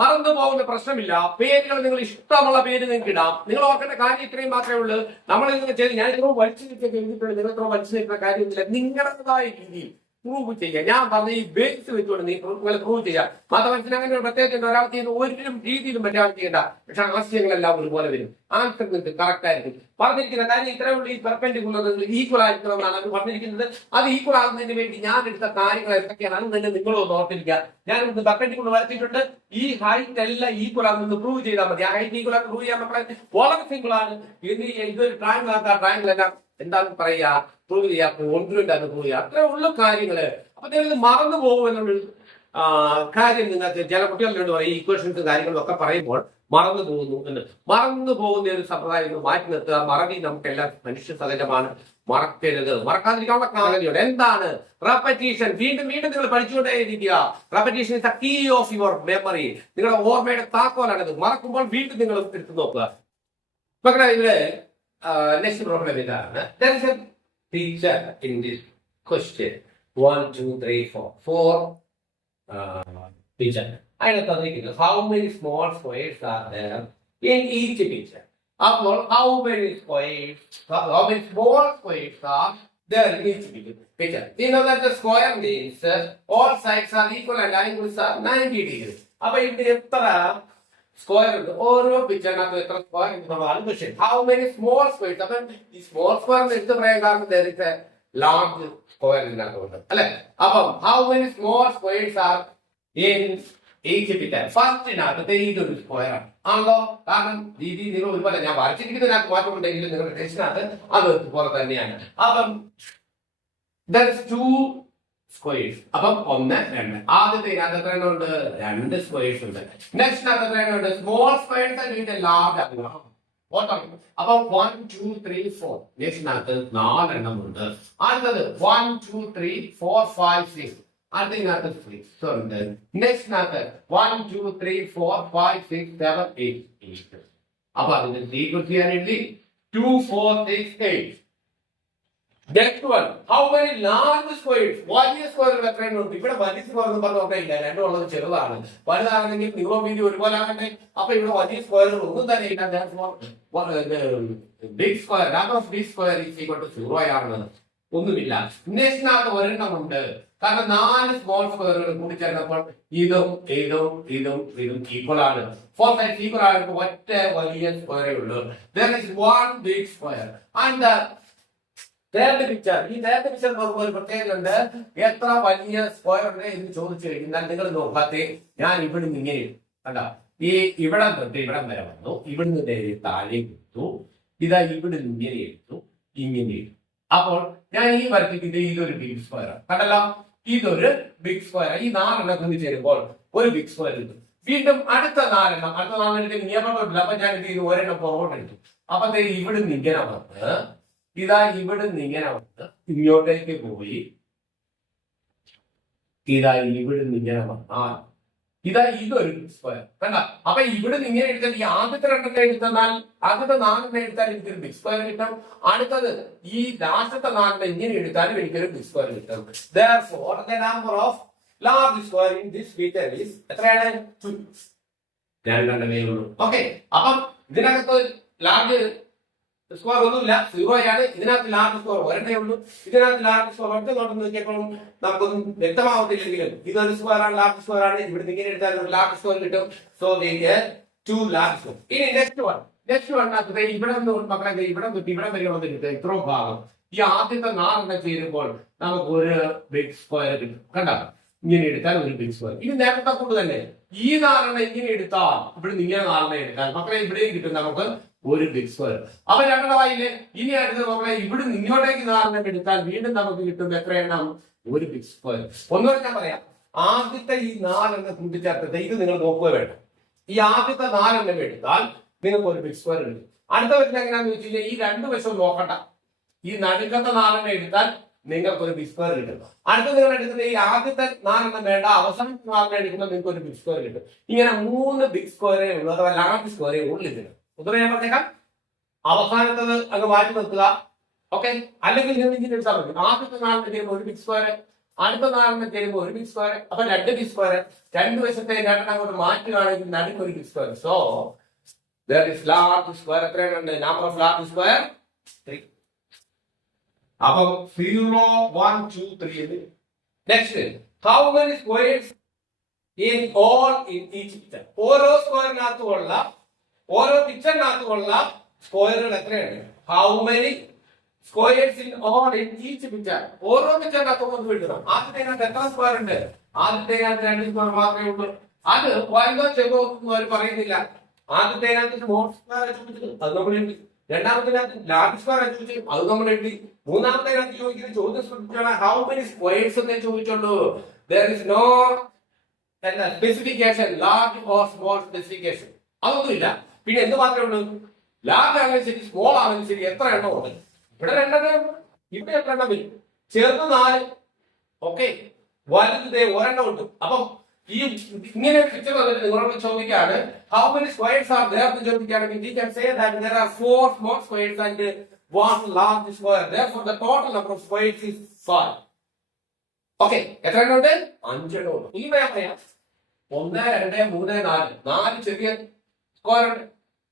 മറന്നു പോകുന്ന പ്രശ്നമില്ല. പേരുകൾ നിങ്ങൾ ഇഷ്ടമുള്ള പേര് നിങ്ങൾക്ക് ഇടാം. നിങ്ങൾ ഓർക്കേണ്ട കാര്യം ഇത്രയും മാത്രമേ ഉള്ളൂ. നമ്മൾ ഇങ്ങനെ ചെയ്ത് ഞാൻ ഇത്രയും വലിച്ചു നിൽക്കുക എഴുതിയിട്ടുണ്ട്, നിങ്ങൾ ഇത്രയും വലിച്ചു നിൽക്കുന്ന കാര്യമൊന്നുമില്ല. നിങ്ങളുടേതായ രീതിയിൽ പ്രൂവ് ചെയ്യുക. ഞാൻ പറഞ്ഞ ഈ ബേസ് വെച്ചുകൊണ്ട് നിങ്ങൾ പ്രൂവ് ചെയ്യുക. മാത്രമല്ല അങ്ങനെ ഒരു പ്രത്യേകത ഒരാൾ ചെയ്യുന്ന ഒരു രീതിയിലും മറ്റൊരാൾ ചെയ്യേണ്ട. പക്ഷെ ആശയങ്ങളെല്ലാം ഒരുപോലെ വരും. ആൻസർ നിങ്ങൾക്ക് കറക്റ്റ് ആയിരിക്കും. പറഞ്ഞിരിക്കുന്ന കാര്യം ഇത്രയേ ഉള്ളൂ. ഈ പെർപെൻഡിക്കുലർ ഈക്വൽ ആയിരിക്കണം എന്നാണ് അത് പറഞ്ഞിരിക്കുന്നത്. അത് ഈക്വൽ ആകുന്നതിന് വേണ്ടി ഞാൻ എടുത്ത കാര്യങ്ങൾ എന്തൊക്കെയാണ് അത് തന്നെ നിങ്ങളൊന്ന് ഓർത്തിരിക്കുക. ഞാൻ ഇന്ന് പെർപെൻഡിക്കുലർ വരച്ചിട്ടുണ്ട്. ഈ ഹൈറ്റ് എല്ലാം ഈക്വൽ ആണെന്ന് പ്രൂവ് ചെയ്താൽ മതി. ആ ഹൈറ്റ് ഈക്വൽ ആണെന്ന് പ്രൂവ് ചെയ്യാൻ മക്കളെ വളരെ സിമ്പിൾ ആണ്. ഇതൊരു ട്രയാങ്കിൾ ആക്കാം. ട്രയാങ്കിൾ എല്ലാം എന്താണ് പറയുക, പ്രൂവ് ചെയ്യാം, കോൺഫിഡന്റ് ആണ് പ്രൂവ് ചെയ്യുക. അത്രേ ഉള്ളൂ കാര്യങ്ങള്. അപ്പൊ നിങ്ങൾ മറന്നു പോകുമെന്നുള്ള കാര്യം നിങ്ങൾക്ക് ചില കുട്ടികളോട് പറയും ഈക്വേഷൻസ് കാര്യങ്ങളും ഒക്കെ പറയുമ്പോൾ മറന്നു പോകുന്നു എന്ന്. മറന്നു പോകുന്ന ഒരു സമ്പ്രദായം മാറ്റി നിർത്തുക. മറവി നമുക്കെല്ലാം മനുഷ്യ സഹജമാണ്. മറക്കരുത്. മറക്കാതിരിക്കാനുള്ള കാരണമുണ്ട്. എന്താണ് റെപ്പറ്റീഷൻ? വീണ്ടും വീണ്ടും നിങ്ങൾ പഠിച്ചുകൊണ്ടേയിരിക്കുക. Repetition is the key of your memory. നിങ്ങളുടെ ഓർമ്മയുടെ താക്കോലാണിത്. മറക്കുമ്പോൾ വീണ്ടും നിങ്ങൾ എടുത്തു നോക്കുക. മക്കളെ ഇവിടെ നെക്സ്റ്റ് പ്രോബ്ലം ഇതാണ്. There is a teacher in this question. 1, 2, 3, 4. 4 teacher. അതിനകത്ത് തന്നിരിക്കുന്നത് how many small squares are there in each picture. അപ്പോൾ how many small squares are there in each picture. You know that the square means all sides are equal and angles are 90 degrees. അപ്പൊ ഇവിടെ എത്ര square ഉണ്ട്? ഓരോ പിക്ചറിനകത്ത് എത്ര square എന്നുള്ളതാണ് question. How many small squares? അപ്പൊ ഈ സ്മോൾ സ്ക്വയർ എടുത്ത് പറയാൻ കാരണം ലാർജ് സ്ക്വയർ ഇതിനകത്തുണ്ട് അല്ലെ. അപ്പം how many small squares are in each picture? ഫസ്റ്റിനകത്ത് ഇതൊരു സ്ക്വയർ ആണ് ആണല്ലോ. കാരണം രീതി നിങ്ങൾ ഒരുപോലെ ഞാൻ വരച്ചിരിക്കുന്നതിനകത്ത് മാറ്റമുണ്ടെങ്കിലും നിങ്ങളുടെ ടെസ്റ്റിനകത്ത് അത് പോലെ തന്നെയാണ്. അപ്പം സ്ക്വയർസ്. അപ്പം 1, 2. ആദ്യത്തെ ഇതിനകത്ത് എത്ര എണ്ണം ഉണ്ട്? 2 സ്ക്വയർസ് ഉണ്ട്. നെക്സ്റ്റ് അകത്ത് എത്ര ഉണ്ട്? സ്മോൾ സ്ക്വയർസ് ലാർജ് ആകുക. അപ്പം 1, 2, 3, 4. നെക്സ്റ്റിനകത്ത് 4 എണ്ണം ഉണ്ട്. അടുത്തത് 1, 2, 3, 4, 5, 6. അടുത്തതിനകത്ത് 6 ഉണ്ട്. നെക്സ്റ്റിനകത്ത് 1, 2, 3, 4, 5, 6, 7, 8. അപ്പൊ അതിന്റെ സീക്വൻസ് ചെയ്യാൻ എഴുതി 2, 4, 6, 8. Next one, how many large squares? വലിയ സ്ക്വയറുകൾ എത്രയാണ്? ഇവിടെ വലിയ സ്ക്വയർ എന്ന് പറഞ്ഞ നോക്കില്ല. രണ്ടും ഉള്ളത് ചെറുതാണ്. വലുതാണെങ്കിൽ നീളവും വീതി ഒരുപോലെ ആകട്ടെ. അപ്പൊ ഇവിടെ വലിയ സ്ക്വയറുകൾ ഒന്നും തന്നെ ഇല്ല. Big square, big square is equal to 0 ആണെന്ന് ഒന്നുമില്ല. നെക്സ്റ്റിനകത്ത് ഒരെണ്ണം ഉണ്ട്. കാരണം 4 സ്മോൾ സ്ക്വയറുകൾ കൂടി ചേർന്നപ്പോൾ ഇതും ഈക്വൽ ആണ്. 4 sides ഈക്വൽ ആയിട്ട് ഒറ്റ വലിയ സ്ക്വയറേ ഉള്ളൂ. There is one big square and the third picture. ഈ third picture നോക്കുമ്പോൾ ഒരു പ്രത്യേകതയുണ്ട്. എത്ര വലിയ സ്ക്വയർ ഉണ്ട് എന്ന് ചോദിച്ചു കഴിഞ്ഞാൽ നിങ്ങൾ നോക്കാത്തെ ഞാൻ ഇവിടെ നിന്ന് ഇങ്ങനെ കണ്ടോ, ഈ ഇവിടെ തൊട്ട് ഇവിടം വരെ വന്നു. ഇവിടുന്ന് താഴേക്ക് എടുത്തു. ഇതാ ഇവിടെ നിന്ന് ഇങ്ങനെ എടുത്തു, ഇങ്ങനെ. അപ്പോൾ ഞാൻ ഈ വരച്ചിട്ട് ഇതൊരു ബിഗ് സ്ക്വയർ കണ്ടല്ലോ. ഇതൊരു ബിഗ് സ്ക്വയർ. ഈ 4 എണ്ണം കൂടി ചേരുമ്പോൾ ഒരു ബിഗ് സ്ക്വയർ കിട്ടും. വീണ്ടും അടുത്ത 4 എണ്ണം നിയമമില്ല. അപ്പൊ ഞാൻ ഇത് ഒരെണ്ണം പുറകോട്ട് എടുത്തു. അപ്പൊ ഇവിടുന്ന് ഇങ്ങനെ വന്ന് ഇതാ ഇവിടുന്ന് ഇങ്ങനെ വന്ന് ഇങ്ങോട്ടേക്ക് പോയി. ഇതാ ഇവിടുന്ന് ഇങ്ങനെ വന്നാ ഇതാ ഇതൊരു സ്ക്വയർ കണ്ട. അപ്പൊ ഇവിടുന്ന് ഇങ്ങനെ എടുത്താൽ ഈ ആദ്യത്തെ 2 എടുത്താൽ ആദ്യത്തെ 4 എടുത്താൽ എനിക്കൊരു ബിഗ് സ്ക്വയർ കിട്ടും. അടുത്തത് ഈ ലാസ്റ്റത്തെ 4 ഇങ്ങനെ എടുത്താലും എനിക്കൊരു ബിഗ് സ്ക്വയർ കിട്ടും. Therefore, the number of large square in this picture is എത്രയാണ്? 2. 2 ഉള്ളൂ. ഓക്കെ. അപ്പം ഇതിനകത്ത് ലാർജ് സ്ക്വയർ ഒന്നുമില്ല, 0 ആണ്. ഇതിനകത്ത് ലാർജ് സ്ക്വയർ ഒരെണ്ണേ ഉള്ളൂ. ഇതിനകത്ത് ലാർജ് സ്ക്വയർ ഒറ്റ നോട്ടം നോക്കിയപ്പോഴും നമുക്കൊന്നും വ്യക്തമാവത്തില്ലെങ്കിലും ഇതൊരു സ്ക്വയർ ആണ്, ലാർജ് സ്ക്വയർ ആണ്. ഇവിടെ ഇങ്ങനെ എടുത്താൽ ഒരു ലാർജ് സ്ക്വയർ കിട്ടും. So we get 2 large square. ഇനി നെക്സ്റ്റ് വൺ ഇവിടെ നിന്ന് മക്കളെ ഇവിടെ ഇവിടെ വരെ വന്നിട്ട് ഇത്രയും ഭാഗം ഈ ആദ്യത്തെ 4 എണ്ണം ചേരുമ്പോൾ നമുക്ക് ഒരു ബിഗ് സ്ക്വയർ കിട്ടും. കണ്ടോ, ഇങ്ങനെ എടുത്താൽ ഒരു ബിഗ് സ്ക്വയർ. ഇനി നേരത്തെ കൊണ്ട് തന്നെ ഈ 4 എണ്ണം ഇങ്ങനെ എടുത്താൽ ഇവിടെ ഇങ്ങനെ 4 എണ്ണം എടുത്താൽ മക്കളെ ഇവിടെയും കിട്ടും നമുക്ക് ഒരു ബിഗ് സ്ക്വയർ. അപ്പൊ 2 ആയില്ലേ. ഇനി അടുത്ത് നോക്കണേ ഇവിടെ ഇങ്ങോട്ടേക്ക് 4 എണ്ണം എടുത്താൽ വീണ്ടും നമുക്ക് കിട്ടും എത്ര എണ്ണം? ഒരു ബിഗ് സ്ക്വയർ. ഒന്നുകൂടെ ഞാൻ പറയാം. ആദ്യത്തെ ഈ 4 എണ്ണം കൂട്ടിച്ചേർത്തത് ഇത് നിങ്ങൾ നോക്കുക വേണം. ഈ ആദ്യത്തെ 4 എണ്ണം എടുത്താൽ നിങ്ങൾക്ക് ഒരു ബിഗ് സ്ക്വയർ കിട്ടും. അടുത്ത വശം എങ്ങനെയാന്ന് വെച്ച് കഴിഞ്ഞാൽ ഈ 2 വശവും നോക്കണ്ട. ഈ നടുക്കത്തെ 4 എണ്ണം എടുത്താൽ നിങ്ങൾക്ക് ഒരു ബിഗ് സ്ക്വയർ കിട്ടും. അടുത്ത നിങ്ങൾ എടുക്കുന്ന ഈ ആദ്യത്തെ 4 എണ്ണം വേണ്ട, അവസാനത്തെ 4 എണ്ണം എടുക്കുമ്പോൾ നിങ്ങൾക്ക് ഒരു ബിഗ് സ്ക്വയർ കിട്ടും. ഇങ്ങനെ 3 ബിഗ് സ്ക്വയറേ ഉള്ളൂ, അഥവാ ലാർജ് സ്ക്വയറേ ഉള്ളൂ ഇതിന്. ഉത്തരം ഞാൻ പറഞ്ഞേക്കാം. അവസാനത്തത് അങ്ങ് മാറ്റി നിർത്തുക. ഓക്കെ. അല്ലെങ്കിൽ നിങ്ങൾ ഇങ്ങനെ എടുത്താൽ മതി. ആദ്യത്തെ 4 ഒരു ബിഗ് സ്ക്വയർ, അടുത്ത 4 തരുമ്പോൾ ഒരു ബിഗ് സ്ക്വയർ, അപ്പൊ 2 ബിഗ് സ്ക്വയർ. രണ്ട് വശത്തെ രണ്ടെണ്ണം അങ്ങോട്ട് മാറ്റുകയാണെങ്കിൽ നടുക്ക് ഒരു big square. So there is large square. എത്രയാണ് നമ്പർ ഓഫ് ലാർജ് സ്ക്വയർ? 3. അപ്പൊ 0 1 2 3. Next, how many squares in all in each picture? ഓരോ സ്ക്വയറിനകത്തുള്ള ഓരോ പിക്ചറിനകത്തുള്ള സ്ക്വയറുകൾ എത്രയാണ്? how many squares in all in each picture? ഓരോ പിക്ചറിനകത്തും ഒന്ന് വിടണം. ആദ്യത്തേനകത്ത് എത്ര സ്ക്വയർ ഉണ്ട്? ആദ്യത്തേനകത്ത് 2 സ്ക്വയർ മാത്രമേ ഉള്ളൂ. അത് വലുതോ ചെറുതോ ഒന്നും അവർ പറയുന്നില്ല. ആദ്യത്തേനകത്ത് സ്മോൾ സ്ക്വയർ ചോദിച്ചത് അത് നമ്മൾ എഴുതി. രണ്ടാമത്തേനകത്ത് ലാർജ് സ്ക്വയർ ചോദിച്ചത് അത് നമ്മൾ എഴുതി. മൂന്നാമത്തേനകത്ത് ചോദിക്കുന്ന ചോദ്യം ശ്രദ്ധിച്ചാണ് ഹൗ മെനി സ്ക്വയർസ് എന്നേ ചോദിച്ചുള്ളൂ. there is no specification, large or small specification, അതൊന്നുമില്ല. പിന്നെ എന്ത് മാത്രമേ ഉള്ളൂ? ലാർജ് ആണെങ്കിലും ശരി സ്മോൾ ആണെങ്കിലും ശരി എത്ര എണ്ണം ഉണ്ട്? ഇവിടെ 2 എണ്ണം, ഇവിടെ എത്ര എണ്ണം വരും? ചെറുത് 4, ഓക്കെ, വലുത് ഒരെണ്ണം ഉണ്ട്. അപ്പം ഈ ഇങ്ങനെ പിക്ചർ വന്നിട്ട് നിങ്ങളോട് ചോദിക്കാണ് how many squares are there എന്ന് ചോദിക്കുകയാണെങ്കിൽ we can say that there are 4 small squares and 1 large square. Therefore the total number of squares is 5. Okay, എത്ര എണ്ണം ഉണ്ട്? 5 എണ്ണം ഉണ്ട്. ഈ പറയാം 1 2 3 4 4 ചെറിയ സ്ക്വയർ ഉണ്ട്.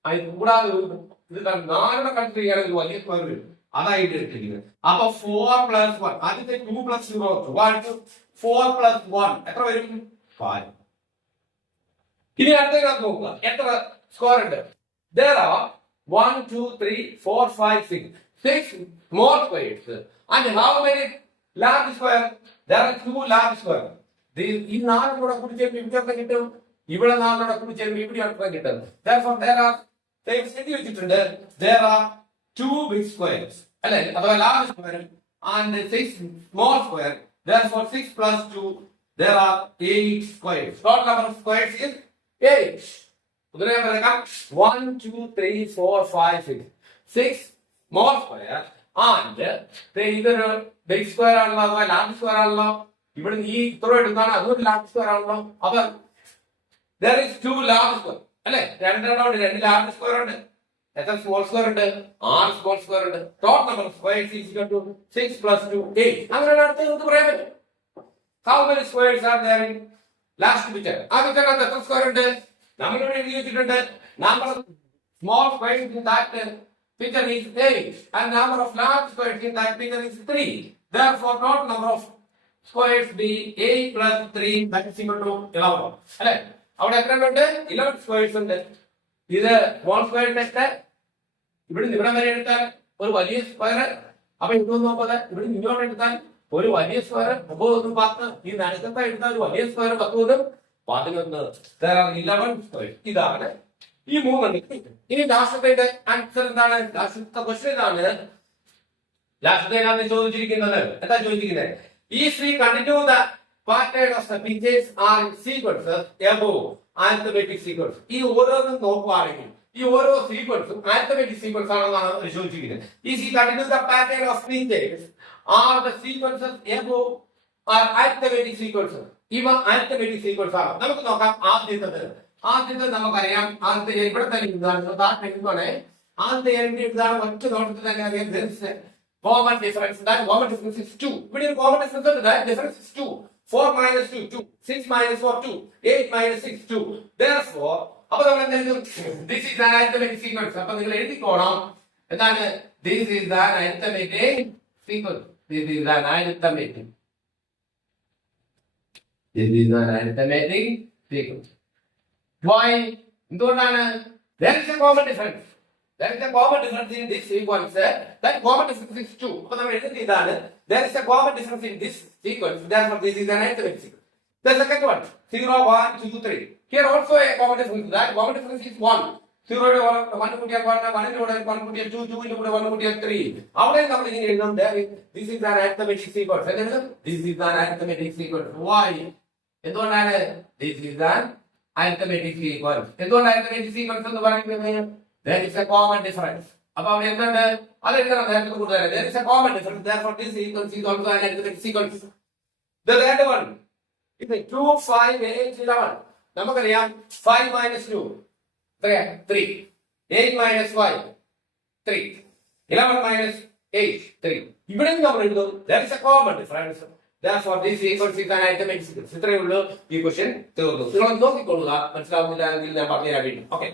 അതിന് കൂടാതെ ഇത് 4 കൺസിഡർ ചെയ്യുകയാണെങ്കിൽ വലിയ സ്ക്വയർ വരും. അതായിട്ട് എടുത്തിരിക്കുന്നത്. അപ്പൊ 4 + 1, ആദ്യത്തെ 2 + 0 1 4 + 1 എത്ര വരും? 5. ഇനി അടുത്തേക്ക് നോക്കുക, എത്ര സ്ക്വയർ ഉണ്ട്? there are 1 2 3 4 5 6 small squares and how many large square? there are 2 large square. ഈ 4 കൂടെ കൂടി ചേർന്ന് ഇവിടെ കിട്ടും, ഇവിടെ 4 കൂടെ കൂടി ചേർന്ന് ഇവിടെ കിട്ടും. therefore there are എഴുതി വെച്ചിട്ടുണ്ട് there are 2 big squares അല്ലെ, അഥവാ large square and 6 small square. therefore 6 + 2 there are 8 squares. Total number of squares is 8. ഉദാഹരണം പറയാം 1 2 3 4 5 6 6 small square and ഇതൊരു ബിഗ് സ്ക്വയർ ആണല്ലോ, അഥവാ ലാർജ് സ്ക്വയർ ആണല്ലോ. ഇവിടെ ഈ ഇത്ര എടുത്താണ്, അതൊരു ലാർജ് സ്ക്വയർ ആണല്ലോ. അപ്പൊ there is 2 large square അല്ലെ, 2 എണ്ണം ഉണ്ട്, 2 ലാർജ് സ്ക്വയർ ഉണ്ട്. എത്ര സ്മോൾ സ്ക്വയർ ഉണ്ട്? 6 സ്മോൾ സ്ക്വയർ ഉണ്ട്. Total number of squares is equal to 6 + 2 8. അങ്ങനെയാണ് അടുത്ത് നമുക്ക് പറയാൻ പറ്റും. how many squares are there in last picture? ആ പിക്ചറിനകത്ത് എത്ര സ്ക്വയർ ഉണ്ട്? നമ്മളിവിടെ എഴുതി വെച്ചിട്ടുണ്ട് number of small squares in that picture is 8 and number of large squares in that picture is 3. therefore total number of squares be 8 + 3 that is equal to 11. അല്ലെ, അവിടെ എത്ര ഉണ്ട്? 11 സ്ക്വയർസ് ഉണ്ട്. ഇത് സ്മോൾ സ്ക്വയറിന്റെ ഇവിടെ ഇവിടെ വരെ എടുത്താൽ ഒരു വലിയ സ്ക്വയർ, അപ്പൊ ഇവിടെ 9, ഇവിടെ ഇങ്ങോട്ട് എടുത്താൽ ഒരു വലിയ സ്ക്വയർ 9 10, ഈ നടുക്കത്തെ എടുത്താൽ ഒരു വലിയ സ്ക്വയർ 10 11. there are 11 squares. ഇതാണ് ഈ 3. ഇനി ലാസ്റ്റത്തെ ആൻസർ എന്താണ്? ലാസ്റ്റത്തെ ക്വസ്റ്റ്യൻ ഇതാണ്. ലാസ്റ്റത്തെ ചോദിച്ചിരിക്കുന്നത് എന്താ ചോദിച്ചിരിക്കുന്നത്? if we continue the pattern of the pictures are sequences above arithmetic sequence. ഈ ഓരോന്നും നോക്കുകയാണെങ്കിൽ ഈ ഓരോ സീക്വൻസും arithmetic sequence ആണെന്നാണ് ചോദിച്ചിരിക്കുന്നത്. if we continue the pattern of pictures are the sequences above are arithmetic sequences. ഇവ arithmetic sequence ആണ്. നമുക്ക് നോക്കാം ആദ്യത്തെ നമുക്കറിയാം. ആദ്യത്തെ ഇവിടെ തന്നെ ഇതാണ്. ആദ്യത്തെ ഇതാണ് ഒറ്റ നോട്ടത്തിൽ തന്നെ അറിയാം. common difference. that common difference is 2. ഇവിടെ ഒരു common difference ഉണ്ട്. that difference is 2. 4 - 2 2. 6 - 4 2. 8 - 6 2. therefore അപ്പോൾ നമ്മൾ എന്ത് എഴുതും? this is an arithmetic sequence. അപ്പോൾ നിങ്ങൾ എഴുതിക്കോണം എന്താണ്? this is an arithmetic sequence. this is an arithmetic sequence. why? എന്തുകൊണ്ടാണ്? there is a common difference. there is a common difference in this sequence. that common difference is 2. അപ്പോൾ നമ്മൾ എഴുതുന്നത് ഇതാണ്. there is a common difference in this sequence. therefore this is an arithmetic sequence. the second one 0 1 2 3. here also a common difference. that common difference is 1. 0 യുടെ 1 കൂട്ടിയാൽ 1, 1 ന്റെ കൂടെ 1 കൂട്ടിയാൽ 2, 2 ന്റെ കൂടെ 1 കൂട്ടിയാൽ 3. അവിടെ നമ്മൾ ഇങ്ങനെ എഴുതും this is an arithmetic sequence. this is an arithmetic sequence. why? എന്തുകൊണ്ടാണ്? this is an arithmetic sequence. എന്തുകൊണ്ടാണ് arithmetic sequence എന്ന് പറയുന്നത്? there is a common difference. അപ്പോൾ അവിടെ എന്താണ്? അത് എഴുതണം. നേരത്തെ കൂടുതൽ there is a common difference. therefore this sequence is also an arithmetic sequence. the third one is 2 5 8 11. നമുക്കറിയാം 5 - 2 3. 8 - 5 3. 11 - 8 3. ഇവിടെ നമ്മൾ എഴുതും there is a common difference. Therefore, this frequency is an arithmetic sequence. ഇത്രയേ ഉള്ളൂ ഈ ക്വസ്റ്റ്യൻ തീർന്നു. നിങ്ങൾ നോക്കിക്കൊള്ളുക, മനസ്സിലാവുന്നില്ല എങ്കിൽ ഞാൻ പറഞ്ഞുതരാൻ വേണ്ടി. ഓക്കെ.